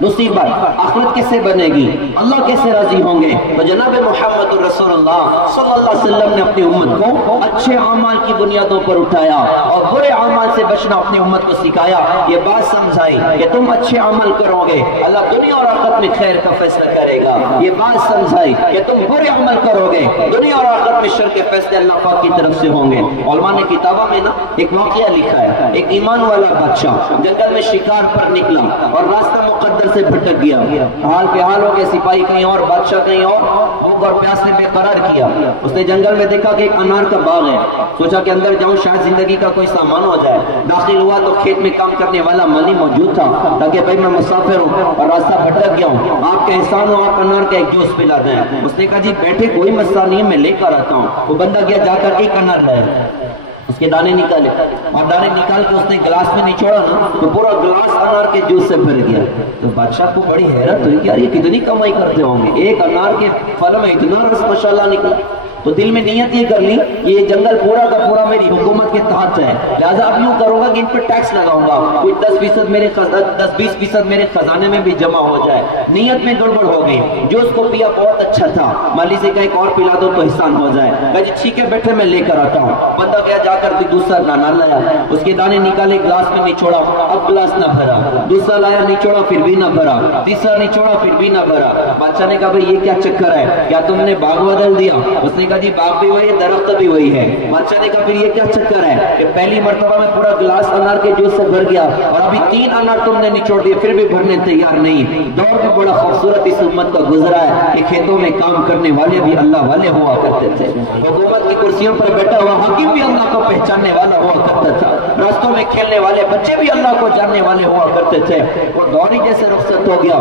دوسری بات، آخرت کیسے بنے گی، اللہ کیسے راضی ہوں گے؟ تو جناب محمد رسول اللہ صلی اللہ علیہ وسلم نے اپنی امت کو اچھے اعمال کی بنیادوں پر اٹھایا اور برے اعمال سے بچنا اپنی امت کو سکھایا، یہ بات سمجھائی کہ تم اچھے عمل کرو گے اللہ دنیا اور آخرت میں خیر کا فیصلہ کرے گا، یہ بات سمجھائی کہ تم برے عمل کرو گے دنیا اور آخرت میں شر کے فیصلے اللہ پاک کی طرف سے ہوں گے۔ علماء نے کتابوں میں ایک واقعہ لکھا ہے، ایک ایمان والا بادشاہ جنگل میں شکار پر نکلا اور راستہ مقدر سے بھٹک گیا، حال پہ حال ہو گئے، سپاہی کہیں اور بادشاہ کہیں اور، بھوک اور پیاس نے بے قرار کیا۔ اس نے جنگل میں دیکھا کہ ایک انار کا باغ ہے، سوچا کہ اندر جاؤں شاید زندگی کا کوئی سامان ہو جائے۔ داخل ہوا تو کھیت میں کام کرنے والا مالی موجود تھا، تاکہ بھائی میں مسافر ہوں اور راستہ بھٹک گیا ہوں، آپ کا احسان ہو آپ انار کا ایک جوس پلا دیں۔ اس نے کہا جی بیٹھے کوئی مسئلہ نہیں ہے، میں لے کر آتا ہوں۔ وہ بندہ گیا، جا کر ایک انار لایا، اس کے دانے نکالے اور دانے نکال کے اس نے گلاس میں نچوڑا نا تو پورا گلاس انار کے جوس سے بھر گیا۔ تو بادشاہ کو بڑی حیرت ہوئی کہ یار یہ کتنی کمائی کرتے ہوں گے، ایک انار کے پھل میں اتنا رس ماشاءاللہ نکلا۔ تو دل میں نیت یہ کر لی یہ جنگل پورا کا پورا میری حکومت کے تحت ہے، لہذا اب یوں کروں گا کہ ان پہ ٹیکس لگاؤں گا، کچھ 10-20% میرے خزانے میں بھی جمع ہو جائے۔ نیت میں گڑبڑ ہو گئی، جو اس کو پیا بہت اچھا تھا، مالی سے کہا ایک اور پلا دو تو احسان ہو جائے۔ کہا جی ٹھیک ہے بیٹھے میں لے کر آتا ہوں۔ بندہ گیا، جا کر دوسرا انار لایا، اس کے دانے نکالے، گلاس میں نچوڑا، اب گلاس نہ بھرا، دوسرا لایا نچوڑا پھر بھی نہ بھرا، تیسرا نچوڑا پھر بھی نہ بھرا۔ بادشاہ نے کہا بھئی یہ کیا چکر ہے، کیا تم نے باغ بدل دیا؟ اس نے کہا جی باغ بھی وہی ہے، درخت بھی وہی ہے۔ بادشاہ نے کہا پھر یہ کیا چکر ہے کہ پہلی مرتبہ میں پورا گلاس انار کے جوس سے بھر گیا اور ابھی 3 انار تم نے نچوڑ دیے، پھر بھی بھرنے تیار نہیں۔ دور بھی بڑا خوبصورت اس امت کا گزرا ہے کہ کھیتوں میں کام کرنے والے بھی اللہ والے ہوا کرتے تھے، حکومت کی کرسیوں پر بیٹھا ہوا حاکم بھی اللہ کو پہچاننے والا ہوا کرتا تھا، راستوں میں کھیلنے والے بچے بھی اللہ کو جاننے والے ہوا کرتے تھے۔ وہ دور ہی جیسے رخصت ہو گیا،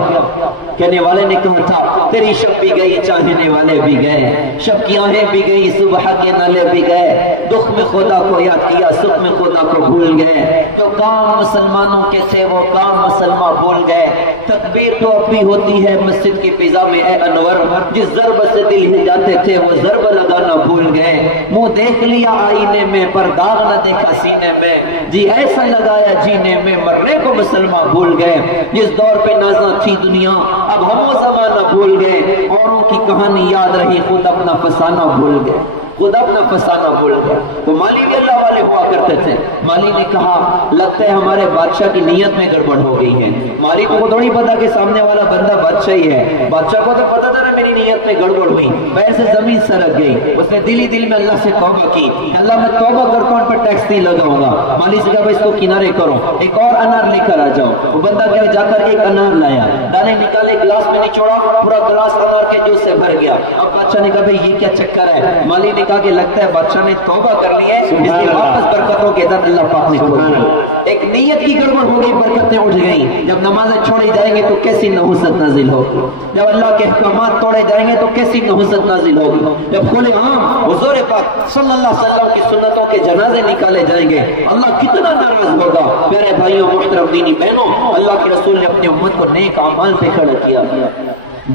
کہنے والے نے کہا تھا تیری شب بھی گئی چاہنے والے بھی گئے، شب کی آہیں بھی گئی صبح کے نالے بھی گئے، دکھ میں خدا کو یاد کیا سکھ میں خدا کو بھول گئے، جو کام مسلمانوں کے تھے وہ کام مسلمان بھول گئے۔ تکبیر تو اب بھی ہوتی ہے مسجد کی فضا میں اے انور، جس ضرب سے دل ہل جاتے تھے وہ ضرب لگانا بھول گئے۔ منہ دیکھ لیا آئینے میں پر داغ نہ دیکھا سینے میں، جی ایسا لگایا جینے میں مرنے کو مسلمان بھول گئے۔ جس دور پہ نازاں تھی دنیا اب ہم وہ زمانہ بھول گئے، اوروں کی کہانی یاد رہی خود اپنا فسانہ بھول گئے، خود اپنا فسانہ بھول گئے۔ تو مالی بھی اللہ والے ہوا کرتے تھے۔ مالی نے کہا لگتا ہے ہمارے بادشاہ کی نیت میں گڑبڑ ہو گئی ہے۔ مالی کو تھوڑی پتا کہ سامنے والا بندہ بادشاہ ہی ہے، بادشاہ کو تو پتا تھا میری میری نیت میں گڑبڑ ہوئی، پیر سے زمین سرک گئی، اس نے دل ہی دل میں اللہ سے توبہ کی، اللہ میں توبہ کرتا ہوں، پر ٹیکس نہیں لگاؤں گا۔ مالی سے کہا بھائی اس کو کنارے کرو، ایک اور انار لے کر آ جاؤ۔ وہ بندہ کیا جا کر ایک انار لایا، دانے نکالے، گلاس میں نچوڑا، پورا گلاس انار کے جوس سے بھر گیا۔ اب بادشاہ نے کہا بھائی یہ کیا چکر ہے؟ مالی نے کہا کہ لگتا ہے بادشاہ نے توبہ کر لی ہے، اس لیے واپس برکتوں کے در اللہ پاک نے کھول دیا۔ ایک نیت کی گڑبڑ ہو گئی، برکتیں اٹھ گئیں۔ جب نمازیں چھوڑی جائیں گے تو کیسی نحوست نازل ہوگی، جب اللہ کے احکامات توڑے جائیں گے تو کیسی نحوست نازل ہوگی، جب کھلے عام حضور پاک صلی اللہ علیہ وسلم کی سنتوں کے جنازے نکالے جائیں گے، اللہ کتنا ناراض ہوگا۔ پیارے بھائیوں، محترم دینی بہنوں، اللہ کے رسول نے اپنی امت کو نیک اعمال پہ کھڑا کیا،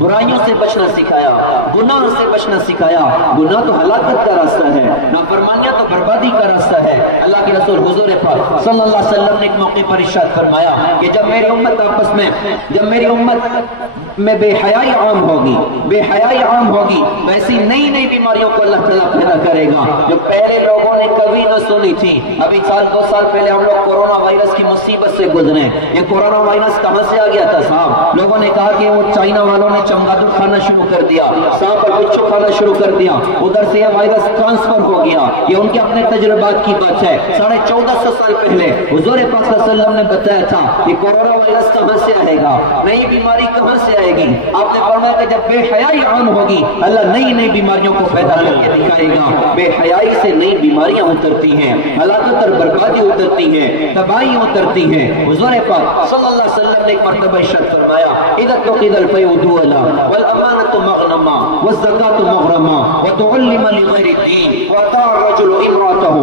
برائیوں سے بچنا سکھایا، گناہ سے بچنا سکھایا۔ گناہ تو ہلاکت کا راستہ ہے، نافرمانیاں تو بربادی کا راستہ ہے۔ اللہ کے رسول حضور پاک صلی اللہ علیہ وسلم نے ایک موقع پر ارشاد فرمایا کہ جب میری امت آپس میں، جب میری امت میں بے حیائی عام ہوگی، بے حیائی عام ہوگی، ویسی نئی نئی بیماریوں کو اللہ تعالیٰ پیدا کرے گا جو پہلے لوگوں نے کبھی نہ سنی تھی۔ ابھی سال 2 سال پہلے ہم لوگ کورونا وائرس کی مصیبت سے گزرے۔ یہ کورونا وائرس کہاں سے آ گیا تھا صاحب؟ لوگوں نے کہا کہ وہ چائنا والوں نے چمگادر کھانا شروع کر دیا، سانپ اور بچھو کھانا شروع کر دیا، ادھر سے یہ وائرس ٹرانسفر ہو گیا۔ یہ ان کے اپنے تجربات کی بات ہے۔ 1450 سال پہلے حضور پاک صلی اللہ علیہ وسلم نے بتایا تھا کہ کورونا وائرس کہاں سے آئے گا، نئی بیماری کہاں سے آئے گی۔ آپ نے فرمایا کہ جب بے حیائی عام ہوگی، اللہ نئی نئی بیماریوں کو پیدا کر کے دکھائے گا۔ بے حیائی سے نئی بیماریاں اترتی ہیں، ہلاکت اور بربادی اترتی ہیں، تباہیاں اترتی ہیں۔ حضور پاک صلی اللہ علیہ وسلم نے ایک مرتبہ ارشاد فرمایا اذا اتخذ الفيء دولا والامانة مغنما والزكاة مغرما وتعلم لغير الدين وأطاع الرجل امرأته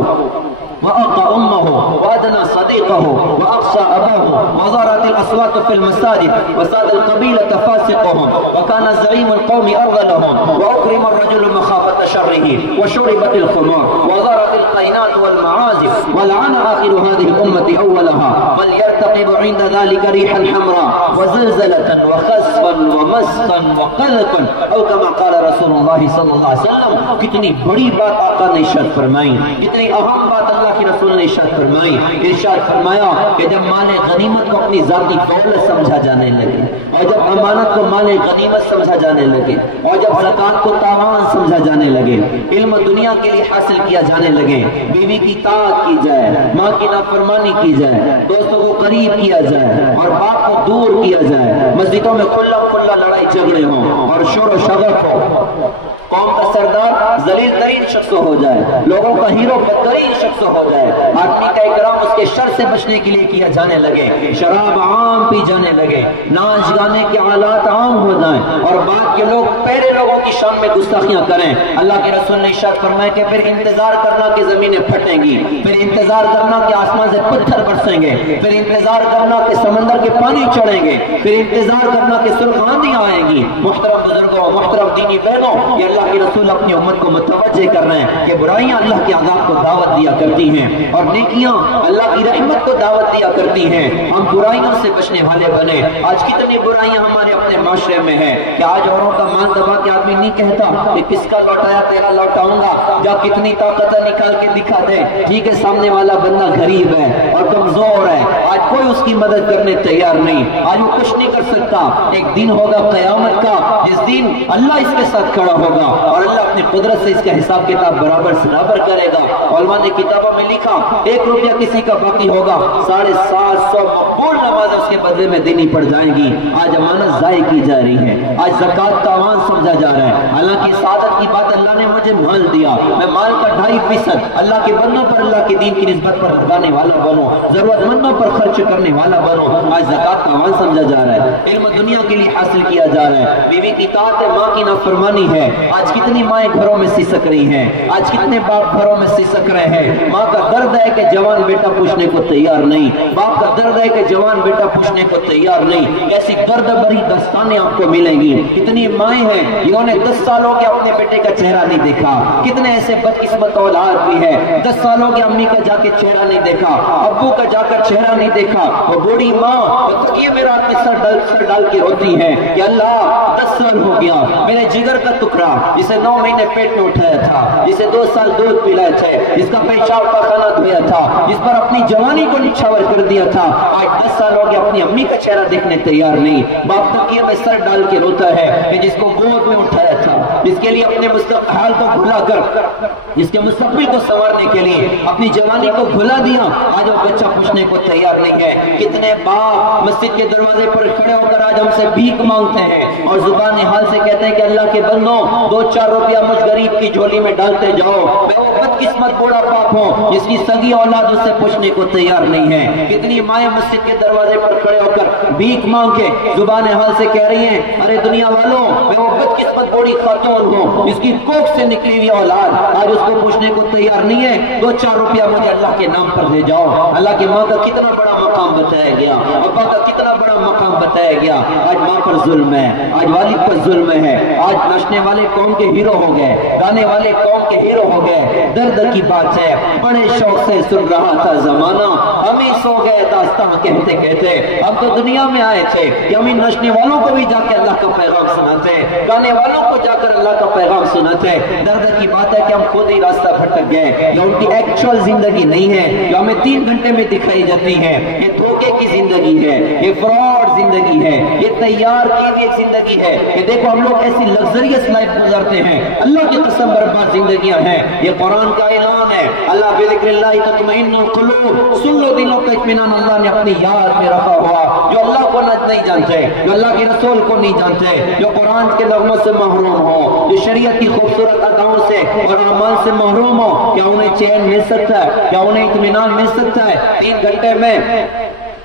وأقى أمه وأدنى صديقه وأقصى أباه وظهرت الأصوات في المساجد وساد القبيلة فاسقهم وكان زعيم القوم أرذلهم وأكرم الرجل مخافة شره وشربت الخمار وظهرت القينات والمعازف ولعن آخر هذه الأمة أولها فليرتقب عند ذلك ريحا حمراء وزلزلة وخسفا ومسخا وقذفا أو كما قال رسول الله صلى الله عليه وسلم۔ کتنی بڑی بات آقا نے ارشاد فرمائی، کتنی اہم بات اللہ کی رسول نے ارشاد فرمائی۔ ارشاد فرمایا کہ جب مال غنیمت کو اپنی ذاتی دولت سمجھا جانے لگے، اور جب امانت کو مال غنیمت سمجھا جانے لگے، اور جب زکات کو تاوان سمجھا جانے لگے، علم دنیا کے لیے حاصل کیا جانے لگے، بیوی کی طاعت کی جائے، ماں کی نافرمانی کی جائے، دوستوں کو قریب کیا جائے اور باپ کو دور کیا جائے، مسجدوں میں کھلا کھلا لڑائی جھگڑے ہوں اور شور و شغف ہو، قوم کا سردار ذلیل ترین شخص ہو جائے، لوگوں کا ہیرو بدترین شخص ہو جائے، آدمی کا اکرام اس کے شر سے بچنے کے لیے کیا جانے لگے، شراب عام پی جانے لگے، ناچ گانے کے آلات عام ہو جائیں اور بعد کے لوگ پہلے لوگوں کی شان میں گستاخیاں کریں۔ اللہ کے رسول نے ارشاد فرمایا کہ پھر انتظار کرنا کہ زمینیں پھٹیں گی، پھر انتظار کرنا کہ آسمان سے پتھر برسیں گے، پھر انتظار کرنا کہ سمندر کے پانی چڑھیں گے، پھر انتظار کرنا کہ سرخ آندیاں آئیں گی۔ محترم بزرگوں، محترم دینی بہنوں، یہ اللہ کے رسول اپنی امت کو متوجہ کر رہے ہیں کہ برائیاں اللہ کے عذاب کو دعوت دیا کرتی ہیں اور نیکیاں اللہ کی رحمت کو دعوت دیا کرتی ہیں۔ ہم برائیوں سے بچنے والے بنے۔ آج کتنی برائیاں ہمارے اپنے معاشرے میں ہیں کہ آج اوروں کا مال دبا کے آدمی نہیں کہتا کہ کس کا لوٹایا تیرا لوٹاؤں گا، جا کتنی طاقت نکال کے دکھا دے۔ ٹھیک ہے سامنے والا بندہ غریب ہے اور کمزور ہے، آج کوئی اس کی مدد کرنے تیار نہیں، آج وہ کچھ نہیں کر سکتا۔ ایک دن ہوگا قیامت کا جس دن اللہ اس کے ساتھ کھڑا ہوگا اور اللہ اپنی قدرت سے اس کا حساب کتاب برابر کرے گا۔ علماء نے کتابوں میں لکھا 1 روپیہ کسی کا باقی ہوگا، 750 مقبول نمازیں اس کے بدلے میں دینی پڑ جائیں گی۔ آج امانت ضائع کی جا رہی ہے، آج زکوٰۃ تاوان سمجھا جا رہا ہے۔ حالانکہ سعادت کی بات اللہ نے مجھے مال دیا، میں مال کا 2.5% اللہ کے بندوں پر اللہ کے دین کی نسبت پر لگانے والا بنوں، ضرورت مندوں پر خرچ کرنے والا بنوں۔ آج زکوٰۃ تاوان سمجھا جا رہا ہے، علم دنیا کے لیے حاصل کیا جا رہا ہے، بیوی کی طاعت ہے، ماں کی نافرمانی ہے۔ آج کتنی مائیں گھروں میں سسک رہی ہیں، آج کتنے باپ گھروں میں سسک رہے ہیں۔ ماں کا درد ہے کہ جوان بیٹا پوچھنے کو تیار نہیں، باپ کا درد ہے کہ جوان بیٹا پوچھنے کو تیار نہیں۔ کیسی درد بھری داستانیں آپ کو ملیں گی۔ کتنی مائیں ہیں جنہوں نے 10 سالوں کے اپنے بیٹے کا چہرہ نہیں دیکھا، کتنے ایسے بدقسمت اولاد بھی ہے 10 سالوں کی امی کا جا کے چہرہ نہیں دیکھا، ابو کا جا کر چہرہ نہیں دیکھا وہ بوڑھی ماں وہ تکیے میں رات میں سر ڈال کے روتی ہے کہ اللہ 10 سال ہو گیا میرے جگر کا ٹکڑا جسے 9 مہینے پیٹ میں اٹھایا تھا، جسے 2 سال دودھ پلائے تھے، جس کا پیشاب کا خانہ دھویا تھا، جس پر اپنی جوانی کو نچھاور کر دیا تھا، آج 10 سال ہو گیا اپنی امی کا چہرہ دیکھنے تیار نہیں۔ باپ تکیے میں سر ڈال کے روتا ہے کہ جس کو گود میں اٹھایا تھا، جس کے لیے اپنے حال کو بھلا کر جس کے مستقبل کو سنوارنے کے لیے اپنی جوانی کو بھلا دیا، آج وہ بچہ پوچھنے کو تیار نہیں ہے۔ کتنے باپ مسجد کے دروازے پر کھڑے ہو کر آج ہم سے بھیک مانگتے ہیں اور زبان حال سے کہتے ہیں کہ اللہ کے بندوں 2-4 روپیہ مجھ غریب کی جھولی میں ڈالتے جاؤ۔ میں وہ بدقسمت بوڑھا باپ ہوں جس کی سگی اولاد اس سے پوچھنے کو تیار نہیں ہے۔ کتنی مائیں مسجد کے دروازے پر کھڑے ہو کر بھیک مانگ کے زبان حال سے کہہ رہی ہیں ارے دنیا والوں میں وہ بدقسمت بوڑھی خاتون ہوں جس کی کوکھ سے نکلی ہوئی اولاد آج اس کو پوچھنے کو تیار نہیں ہے، 2-4 روپیہ مجھے اللہ کے نام پر دے جاؤ۔ اللہ کی ماں کا کتنا بڑا مقام بتایا گیا، ابا کا کتنا بڑا مقام بتایا گیا۔ آج ماں پر ظلم ہے، آج والد پر ظلم ہے، آج نچنے والے قوم کے ہیرو ہو گئے، گانے والے قوم کے ہیرو ہو گئے۔ درد کی بات ہے، بڑے شوق سے سن رہا تھا زمانہ، ہم ہی سو گئے داستان کہتے کہتے۔ ہم تو دنیا میں آئے تھے کہ ہم ان نچنے والوں کو بھی جا کے اللہ کا پیغام سناتے، گانے والوں کو جا کر اللہ کا پیغام سناتے۔ درد کی بات ہے کہ ہم خود ہی راستہ بھٹک گئے، یہ ان کی ایکچوئل زندگی نہیں ہے جو ہمیں 3 گھنٹے میں دکھائی جاتی ہے۔ یہ دھوکے کی زندگی ہے، یہ فراڈ زندگی ہے، یہ تیار کی ہوئی ایک زندگی ہے کہ دیکھو ہم لوگ ایسی لگزریس لائف گزارتے ہیں، اللہ کی قسم برباد زندگیاں ہیں۔ یہ قرآن کا اعلان ہے، اللہ بذکر اللہ تطمئن القلوب، سن لو دلوں کا اطمینان اللہ نے اپنی یاد میں رکھا ہوا۔ جو اللہ کو نہیں جانتے، جو اللہ کے رسول کو نہیں جانتے، جو قرآن کے نغموں سے محروم ہو، جو شریعت کی خوبصورت اداؤں سے اور اعمال سے محروم ہو، کیا انہیں چین مل سکتا ہے؟ کیا انہیں اطمینان مل سکتا ہے؟ 3 گھنٹے میں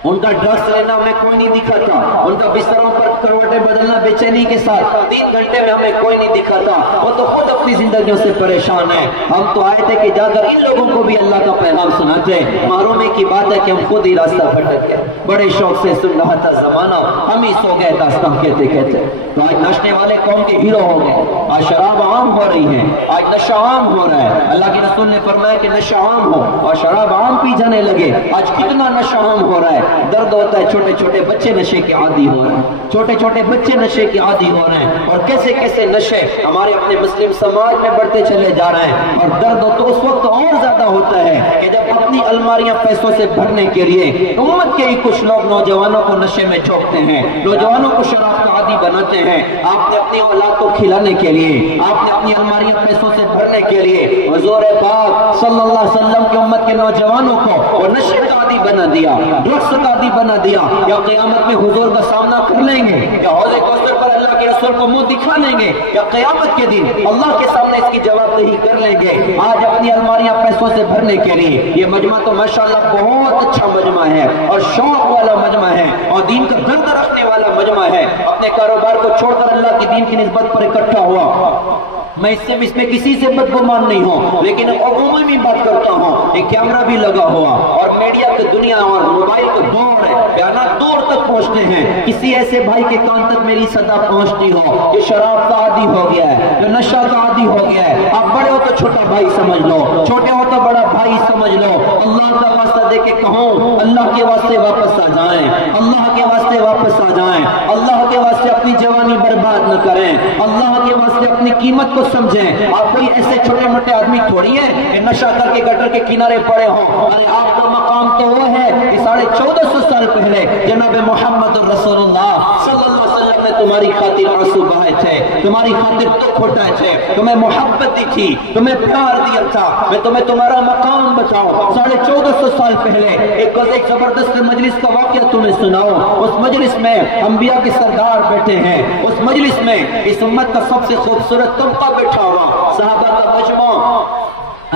ان کا ڈرگس لینا ہمیں کوئی نہیں دکھاتا، ان کا بستروں پر کروٹیں بدلنا بے چینی کے ساتھ 3 گھنٹے میں ہمیں کوئی نہیں دکھاتا۔ وہ تو خود اپنی زندگیوں سے پریشان ہیں۔ ہم تو آئے تھے کہ جا کر ان لوگوں کو بھی اللہ کا پیغام سناتے۔ محرومی کی بات ہے کہ ہم خود ہی راستہ بھٹک گئے، بڑے شوق سے سن رہا تھا زمانہ، ہم ہی سو گئے داستان کہتے کہتے۔ تو آج نچنے والے قوم کے ہیرو ہو گئے، آج شراب عام ہو رہی ہے، آج نشہ عام ہو رہا ہے۔ اللہ کے رسول نے فرمایا کہ نشہ عام ہو اور شراب عام پی جانے لگے۔ آج کتنا نشہ عام ہو رہا ہے، درد ہوتا ہے، چھوٹے چھوٹے بچے نشے کے عادی ہو رہے ہیں، چھوٹے چھوٹے بچے نشے کے عادی ہو رہے ہیں، اور کیسے کیسے نشے ہمارے اپنے مسلم سماج میں بڑھتے چلے جا رہے ہیں۔ اور درد تو اس وقت اور زیادہ ہوتا ہے کہ جب اپنی الماریاں پیسوں سے بھرنے کے لیے امت کے ہی کچھ لوگ نوجوانوں کو نشے میں جھونکتے ہیں، نوجوانوں کو شراب کا عادی بناتے ہیں۔ آپ نے اپنی اولاد کو کھلانے کے لیے، آپ نے اپنی الماریاں پیسوں سے بھرنے کے لیے حضور پاک صلی اللہ علیہ وسلم کی امت کے نوجوانوں کو وہ نشے کا عادی بنا دیا، ڈرگس کا عادی بنا دیا۔ یا قیامت میں حضور کا سامنا کر لیں گے، یا حوض کوثر پر اللہ کے رسول کو منہ دکھا لیں گے، یا قیامت کے دن اللہ کے سامنے اس کی جواب دہی کر لیں گے۔ آج اپنی الماریاں پیسوں سے بھرنے کے لیے یہ مجمع تو ماشاءاللہ بہت اچھا مجمع ہے اور شوق والا مجمع ہے اور دین کا درد رکھنے والا مجمع ہے۔ اپنے کاروبار کو چھوڑ کر اللہ کی دین کی نسبت پر اکٹھا ہوا۔ میں اس میں کسی سے بدگمان نہیں ہوں، لیکن عمومی بھی بات کرتا ہوں۔ ایک کیمرہ بھی لگا ہوا اور میڈیا کی دنیا اور موبائل کا دور ہے، بیانات دور تک پہنچتے ہیں۔ کسی ایسے بھائی کے کان تک میری صدا پہنچتی ہو کہ شراب کا عادی ہو گیا ہے، جو نشہ کا عادی ہو گیا ہے، آپ بڑے ہو تو چھوٹا بھائی سمجھ لو، چھوٹے ہو تو بڑا بھائی سمجھ لو۔ اللہ کا واسطہ دے کے کہوں، اللہ کے واسطے واپس آ جائیں، اللہ کے واسطے واپس آ جائیں، اللہ کے واسطے اپنی جوانی برباد نہ کریں، اللہ کے واسطے اپنی قیمت کو سمجھیں۔ آپ کوئی ایسے چھوٹے موٹے آدمی تھوڑی ہیں کہ نشہ کر کے گٹر کے کنارے پڑے ہوں۔ ارے آپ کا مقام تو وہ ہے کہ 1450 سال پہلے جناب محمد رسول اللہ صلی اللہ علیہ وسلم نے تمہاری خاطر آنسو بہائے تھے، تمہاری خاطر دکھ اٹھائے تھے، تمہیں محبت دی تھی، تمہیں پیار دیا تھا۔ میں تمہیں تمہارا مقام بتاؤں، 1450 سال پہلے ایک زبردست مجلس کا واقعہ تمہیں سناؤں۔ اس مجلس میں انبیاء کے سردار بیٹھے ہیں، اس مجلس میں اس امت کا سب سے خوبصورت طبقہ بیٹھا ہوا، صحابہ کا مجموعہ۔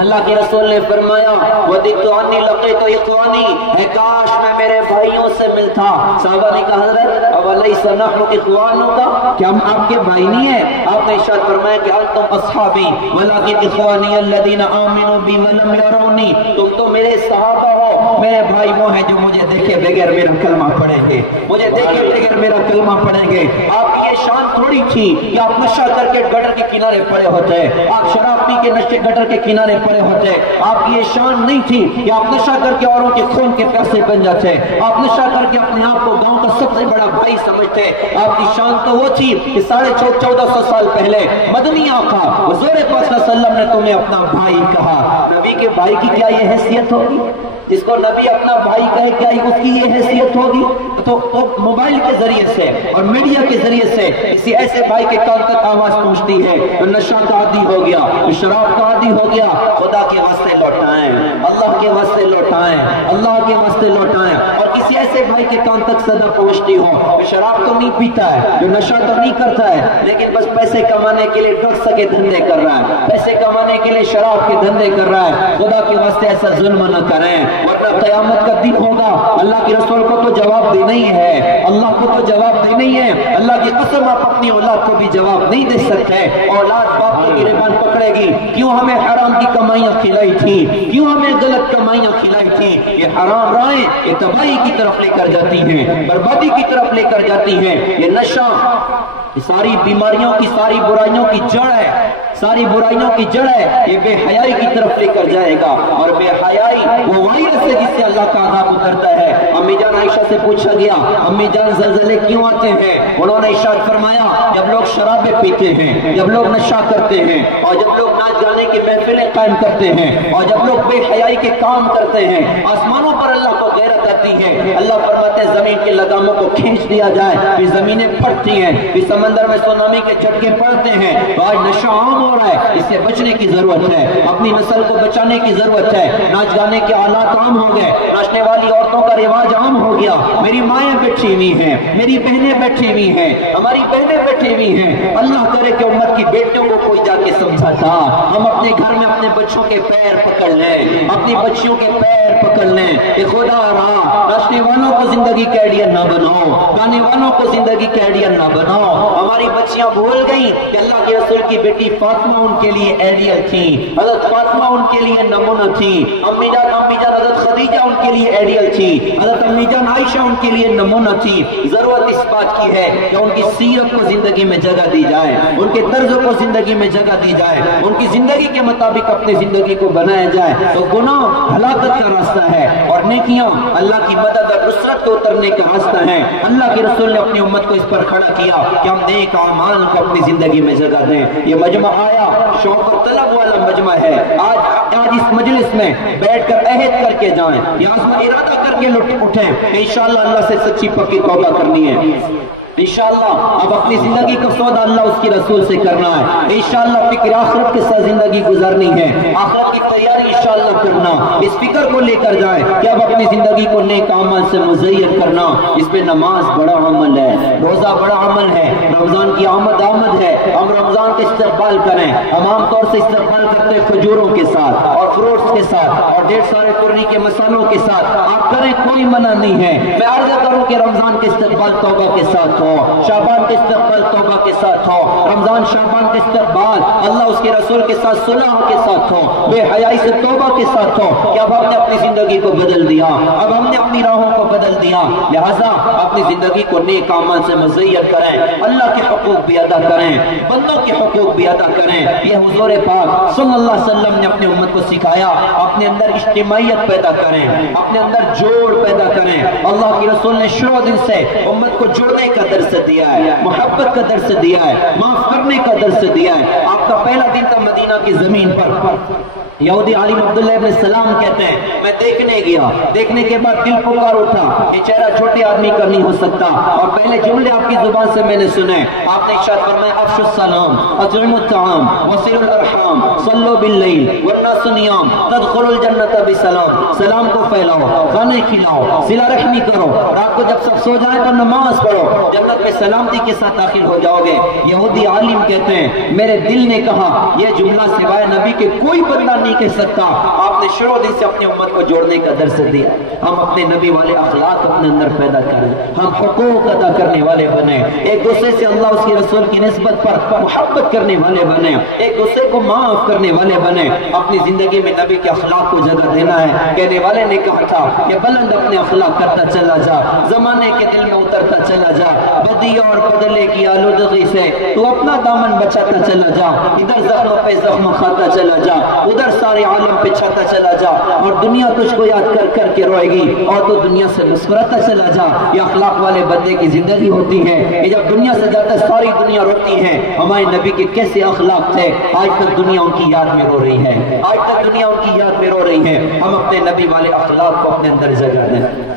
اللہ کے رسول نے فرمایا وَدِدْتُ أَنِّي لَقِيتُ إِخْوَانِي، اے کاش میں میرے بھائیوں سے ملتا۔ صحابہ نے کہا حضرت أَوَلَيْسَ نَحْنُ إِخْوَانُكَ، کیا ہم آپ کے بھائی نہیں ہیں؟ آپ نے ارشاد فرمایا کہ أَنْتُمْ أَصْحَابِي وَلَكِنْ إِخْوَانِيَ الَّذِينَ آمِنُوا بِي وَلَمْ يَرَوْنِي، تم تو میرے صحابہ ہو میرے بھائی وہ ہیں جو مجھے دیکھے بغیر میرا کلمہ پڑھیں گے، مجھے دیکھے بغیر میرا کلمہ پڑھیں گے۔ آپ کی یہ شان تھوڑی تھی کہ آپ نشہ کر کے گٹر کے کنارے پڑے ہوتے، آپ شراب پی کے نشے گٹر کے کنارے پڑے ہوتے۔ آپ کی یہ شان نہیں تھی کہ آپ نشہ کر کے اوروں کے خون کے پیاسے بن جاتے، آپ نشہ کر کے اپنے آپ کو گاؤں کا سب سے بڑا بھائی سمجھتے۔ آپ کی شان تو وہ تھی کہ 1450 سال پہلے مدنی آقا حضور پاک صلی اللہ علیہ وسلم نے تمہیں اپنا بھائی کہا۔ نبی کے بھائی کی کیا یہ حیثیت ہوگی؟ جس کو نبی اپنا بھائی کہے کیا اس کی یہ حیثیت ہوگی؟ تو موبائل کے ذریعے سے اور میڈیا کے ذریعے سے کسی ایسے بھائی کے کان تک آواز پہنچتی ہے تو نشہ کا عادی ہو گیا، شراب کا عادی ہو گیا، خدا کے واسطے لوٹائیں، اللہ کے واسطے لوٹائیں، اللہ کے واسطے لوٹائیں۔ اور کسی ایسے بھائی کے کان تک صدا پہنچتی ہو جو شراب تو نہیں پیتا ہے، جو نشہ تو نہیں کرتا ہے، لیکن بس پیسے کمانے کے لیے ڈرگس کے دھندے کر رہا ہے، پیسے کمانے کے لیے شراب کے دھندے کر رہا ہے، خدا کے واسطے ایسا ظلم نہ کریں، ورنہ قیامت کا دن ہوگا، اللہ کے رسول کو تو جواب دینا ہی ہے، اللہ کو تو جواب دینا ہی ہے۔ اللہ کی قسم آپ اپنی اولاد کو بھی جواب نہیں دے سکتے۔ اولاد باپ کی گریبان پکڑے گی، کیوں ہمیں حرام کی کمائیاں کھلائی تھی، کیوں ہمیں غلط کمائیاں کھلائی تھی؟ یہ حرام راہیں یہ تباہی کی طرف لے کر جاتی ہیں، بربادی کی طرف لے کر جاتی ہیں۔ یہ نشہ ساری بیماریوں کی، ساری برائیوں کی جڑ ہے، ساری برائیوں کی جڑ ہے۔ یہ بے حیائی کی طرف لے کر جائے گا، اور بے حیائی وہ وائرس ہے جس سے اللہ کا عذاب اترتا ہے۔ امی جان عائشہ سے پوچھا گیا، امی جان زلزلے کیوں آتے ہیں؟ انہوں نے ارشاد فرمایا جب لوگ شرابیں پیتے ہیں، جب لوگ نشہ کرتے ہیں، اور جب لوگ ناچ گانے کی محفلیں قائم کرتے ہیں، اور جب لوگ بے حیائی کے کام کرتے ہیں، آسمانوں پر اللہ کو غیرت آتی ہے۔ اللہ فرماتے ہیں زمین کے لگاموں کو کھینچ دیا جائے، پھر زمینیں پھٹتی ہیں، پھر سمندر میں سونامی کے جھٹکے پڑتے ہیں۔ آج نشہ عام ہو رہا ہے، اس سے بچنے کی ضرورت ہے، اپنی نسل کو بچانے کی ضرورت ہے۔ ناچ گانے کے آلات عام ہو گئے، ناچنے والی عورتوں کا رواج عام ہو گیا۔ میری مائیں بیٹھی ہوئی ہیں، میری بہنیں بیٹھی ہوئی ہیں، ہماری بہنیں بیٹھی ہوئی ہیں۔ اللہ کرے کہ امت کی بیٹیوں کو کوئی جا کے سمجھاتا، ہم اپنے گھر میں اپنے بچوں کے پیر پکڑ لیں، اپنی بچیوں کے پیر پکڑ لیں کہ خدا رہا ناچنے والوں کو زندگی کا ایڈین نہ بناؤ، گانے والوں کو زندگی کا ایڈین نہ بناؤ۔ ہماری بچیاں بھول گئیں کہ اللہ کے رسول کی بیٹی فاطمہ ان کے لیے ایڈیل تھی، حضرت فاطمہ ان کے لیے نمونہ تھی، امی جان حضرت خدیجہ ان کے لیے ایڈیل تھی، حضرت امی جان عائشہ ان کے لیے نمونہ تھی۔ ضرورت اس بات کی ہے کہ ان کی سیرت کو زندگی میں جگہ دی جائے، ان کے طرز کو زندگی میں جگہ دی جائے، ان کی زندگی کے مطابق اپنی زندگی کو بنایا جائے۔ تو گناہ ہلاکت کا راستہ ہے، اور نیکیاں اللہ کی مدد اور نصرت کو اترنے کا راستہ ہے۔ اللہ کے رسول نے اپنی امت کو اس پر کھڑا کیا کہ ہم نیک اعمال کو اپنی زندگی میں جگہ دیں۔ یہ مجمع آیا شوق و طلب والا مجمع ہے۔ آج اس مجلس میں بیٹھ کر عہد کر کے جائیں، یہاں سے ارادہ کر کے اٹھیں کہ انشاءاللہ اللہ سے سچی پکی توبہ کرنی ہے۔ انشاءاللہ اب اپنی زندگی کا سودا اللہ اس کی رسول سے کرنا ہے۔ انشاءاللہ فکر آخرت کے ساتھ زندگی گزارنی ہے، آخرت کی تیاری انشاءاللہ کرنا۔ اس فکر کو لے کر جائیں کہ اب اپنی زندگی کو نیک عمل سے مزین کرنا۔ اس میں نماز بڑا عمل ہے، روزہ بڑا عمل ہے، رمضان کی آمد ہے۔ ہم رمضان کا استقبال کریں، ہم عام طور سے استقبال کرتے ہیں کھجوروں کے ساتھ اور فروٹس کے ساتھ اور ڈھیر سارے قرنی کے مسالوں کے ساتھ۔ آپ کریں، کوئی منع نہیں ہے۔ میں عرض کروں کہ رمضان کے استقبال توبہ کے ساتھ ہو، شعبان کے استقبال توبہ کے ساتھ ہو، رمضان شعبان کے استقبال اللہ اس کے رسول کے ساتھ صلح کے ساتھ ہو، بے حیائی سے توبہ کے ساتھ ہو کہ اب ہم نے اپنی زندگی کو بدل دیا، اب ہم نے اپنی راہوں کو بدل دیا، لہذا اپنی زندگی کو نیک اعمال سے مزین کریں، اللہ کے حقوق بھی ادا کریں، بندوں کے حقوق بھی ادا کریں۔ یہ حضور پاک صلی اللہ علیہ وسلم نے اپنی امت کو سکھایا۔ اپنے اندر اجتماعیت پیدا کریں، اپنے اندر جوڑ پیدا کریں۔ اللہ کے رسول نے شروع دن سے امت کو جڑنے کا درس دیا ہے، محبت کا درس دیا ہے، معاف کرنے کا درس دیا ہے۔ آپ کا پہلا دن تھا مدینہ کی زمین پر۔ یہودی عالم عبداللہ ابن السلام کہتے ہیں میں دیکھنے گیا، دیکھنے کے بعد دل پکار اٹھا، یہ چہرہ چھوٹے آدمی کا نہیں ہو سکتا، اور پہلے جملے آپ کی زبان سے میں نے سنے۔ آپ نے ارشاد فرمایا افشوا السلام، اطعموا الطعام، وصلوا الارحام، صلوا باللیل والناس نیام، تدخلوا الجنۃ بسلام۔ سلام کو پھیلاؤ، کھانے کھلاؤ، صلہ رحمی کرو، رات کو جب سب سو جائیں تو نماز پڑھو، جنت میں سلامتی کے ساتھ داخل ہو جاؤ گے۔ یہودی عالم کہتے ہیں میرے دل نے نے کہا یہ جملہ سوائے نبی کے کوئی بندہ نہیں کہہ سکتا. آپ نے شروع دن سے اپنی امت کو جوڑنے کا درس دیا. ہم اپنے نبی والے اخلاق اپنے اندر پیدا کریں, ہم حقوق ادا کرنے والے بنیں, ایک دوسرے سے اللہ اس کے رسول کی نسبت پر محبت کرنے والے بنیں, ایک دوسرے کو معاف کرنے والے بنیں. اپنی زندگی میں نبی کے اخلاق کو جگہ دینا ہے. کہنے والے نے کہا تھا کہ بلند اپنے اخلاق کرتا چلا جا, زمانے کے دل میں اترتا چلا جا, بدی اور بدلے کی آلودگی سے تو اپنا دامن بچاتا چلا جا, ادھر زخم پہ زخم کھاتا چلا جا, ادھر سارے عالم پہ چھاتا چلا جا, اور دنیا تجھ کو یاد کر کر کے روئے گی, اور تو دنیا سے مسکراتا چلا جا. یہ اخلاق والے بندے کی زندگی ہوتی ہے. یہ جب دنیا سے جاتا ہے ساری دنیا روتی ہے. ہمارے نبی کے کیسے اخلاق تھے, آج تک دنیا ان کی یاد میں رو رہی ہے, آج تک دنیا ان کی یاد میں رو رہی ہے. ہم اپنے نبی والے اخلاق کو اپنے اندر جگہ دیں,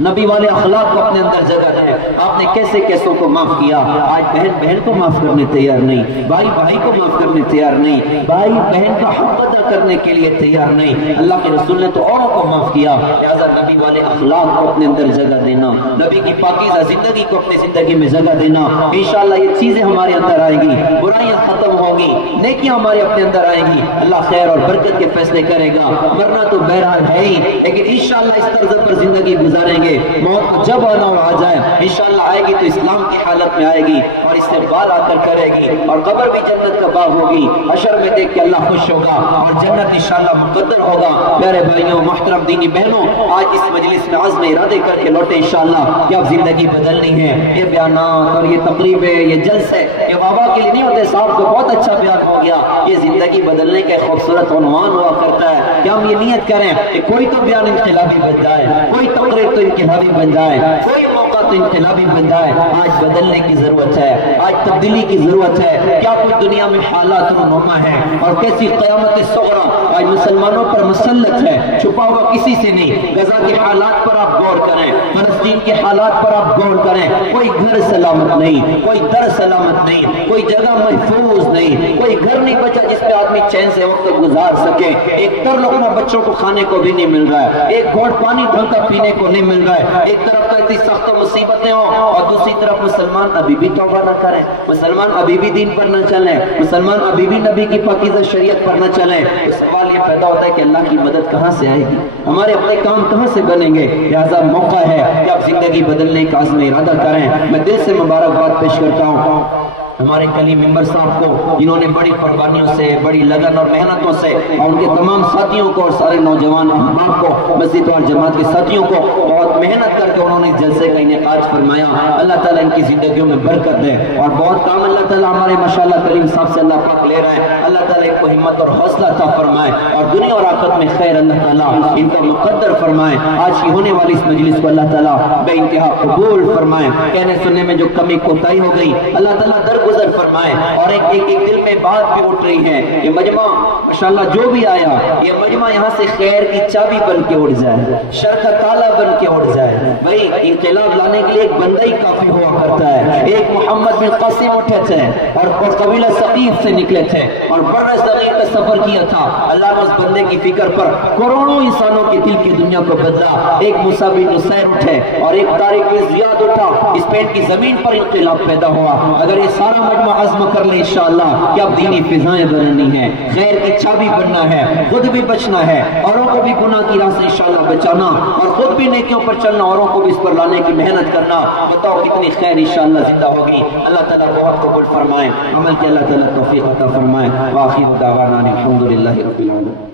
نبی والے اخلاق کو اپنے اندر جگہ دیں. آپ نے کیسے کیسوں کو معاف کیا, آج بہن بہن کو معاف کرنے تیار نہیں, بھائی بھائی کو معاف کرنے تیار نہیں, بھائی بہن کا حق ادا کرنے کے لیے تیار نہیں. اللہ کے رسول نے تو اوروں کو معاف کیا. لہٰذا نبی والے اخلاق کو اپنے اندر جگہ دینا, نبی کی پاکیزہ زندگی کو اپنی زندگی میں جگہ دینا. انشاءاللہ یہ چیزیں ہمارے اندر آئیں گی, برائیاں ختم ہوں گی, نیکیاں ہمارے اپنے اندر آئیں گی. اللہ خیر اور برکت کے فیصلے کرے گا. مرنا تو بہرحال ہے ہی, لیکن انشاءاللہ اس طرز پر زندگی گزاریں گے. موت جب آنا ہو آ جائے, انشاءاللہ آئے گی تو اسلام کی حالت میں آئے گی, اور اس سے بال آ کر کرے گی, اور قبر بھی جنت کا باغ ہوگی. حشر میں دیکھ کے اللہ خوش ہوگا, اور جنت انشاءاللہ مقدر ہوگا. پیارے بھائیوں, محترم دینی بہنوں, آج اس مجلس میں عزم ارادے کر کے لوٹے انشاءاللہ کہ اب زندگی بدلنی ہے. یہ بیانات اور یہ تقریبیں, یہ جلسے, یہ بابا کے لیے نہیں ہوتے. صاحب کو بہت اچھا بیان ہو گیا. یہ زندگی بدلنے کا خوبصورت عنوان ہوا کرتا ہے کہ ہم یہ نیت کریں کہ کوئی تو بیان انقلابی بن جائے, کوئی تقریر تو انقلابی بن جائے, کوئی موقع تو انقلابی بن جائے. آج بدلنے کی ضرورت ہے, آج تبدیلی کی ضرورت ہے. کیا کچھ دنیا میں حالات رونما ہے, اور کیسی قیامت صغریٰ آج مسلمانوں پر مسلط ہے, چھپا ہوا کسی سے نہیں. غزہ کے حالات پر آپ غور کریں, فلسطین کے حالات پر آپ غور کریں. کوئی گھر سلامت نہیں, کوئی در سلامت نہیں, کوئی جگہ محفوظ نہیں, کوئی گھر نہیں بچا جس پہ آدمی چین سے وقت گزار سکے. ایک تر لقمہ بچوں کو کھانے کو بھی نہیں مل رہا ہے, ایک گھونٹ پانی ڈھنگ کا پینے کو نہیں مل رہا ہے. ایک طرف تو اتنی سخت مصیبتیں ہوں, اور دوسری طرف مسلمان ابھی بھی توبہ نہ کریں, مسلمان ابھی بھی دین پر نہ چلیں, مسلمان ابھی بھی نبی کی پاکیزہ شریعت پر نہ چلیں. تو سوال یہ پیدا ہوتا ہے کہ اللہ کی مدد کہاں سے آئے گی, ہمارے اپنے کام کہاں سے بنیں گے. لہذا موقع ہے کہ آپ زندگی بدلنے کا عزم ارادہ کریں. میں دل سے مبارکباد پیش کرتا ہوں ہمارے کلی ممبر صاحب کو, جنہوں نے بڑی قربانیوں سے, بڑی لگن اور محنتوں سے, اور ان کے تمام ساتھیوں کو اور سارے نوجوان احباب کو, مسجد اور جماعت کے ساتھیوں کو بہت محنت کر کے انہوں نے جلسے کا انعقاد فرمایا. اللہ تعالیٰ ان کی زندگیوں میں برکت دے, اور بہت کام اللہ تعالیٰ ہمارے ماشاءاللہ کریم صاحب سے اللہ پاک لے رہے ہیں. اللہ تعالیٰ ان کو ہمت اور حوصلہ عطا فرمائے, اور دنیا اور آخرت میں خیر اللہ تعالیٰ ان کو مقدر فرمائے. آج کی ہونے والی اس مجلس کو اللہ تعالیٰ بے انتہا قبول فرمائے. کہنے سننے میں جو کمی کوتاہی ہو گئی اللہ تعالیٰ درگزر فرمائے, اور ایک دل میں بات بھی اٹھ رہی ہے. یہ مجمع ماشاءاللہ جو بھی آیا, یہ مجمع یہاں سے خیر کی چابی بن کے اٹھ جائے, شر کا تالا بن کے اٹھ جائے. بھائی انقلاب لانے کے لیے ایک بندہ ہی کافی ہوا کرتا ہے. ایک محمد بن قاسم اٹھے تھے, اور قبیلہ ثقیف سے نکلے تھے, اور بر صغیر کا سفر کیا تھا. اللہ نے اس بندے کی فکر پر کروڑوں انسانوں کے دل کی دنیا کو بدلا. ایک موسیٰ بن نصیر اٹھے, اور ایک طارق بن زیاد اٹھا. اسپین کی زمین پر انقلاب پیدا ہوا. اگر یہ سارا مجمع عزم کر لے انشاءاللہ کہ اب دینی فضائیں بننی ہیں, خیر کی چابی بننا ہے, خود بھی بچنا ہے, اوروں کو بھی گناہ کی راہ سے انشاءاللہ بچانا, اور خود بھی نیکیوں پر چلنا, اوروں کو بھی اس پر لانے کی محنت کرنا. بتاؤ کتنی خیر انشاءاللہ زندہ ہوگی. اللہ تعالیٰ بہت قبول فرمائے, عمل کے اللہ تعالیٰ توفیق عطا فرمائے. وآخر دعوانا الحمدللہ رب العالمین.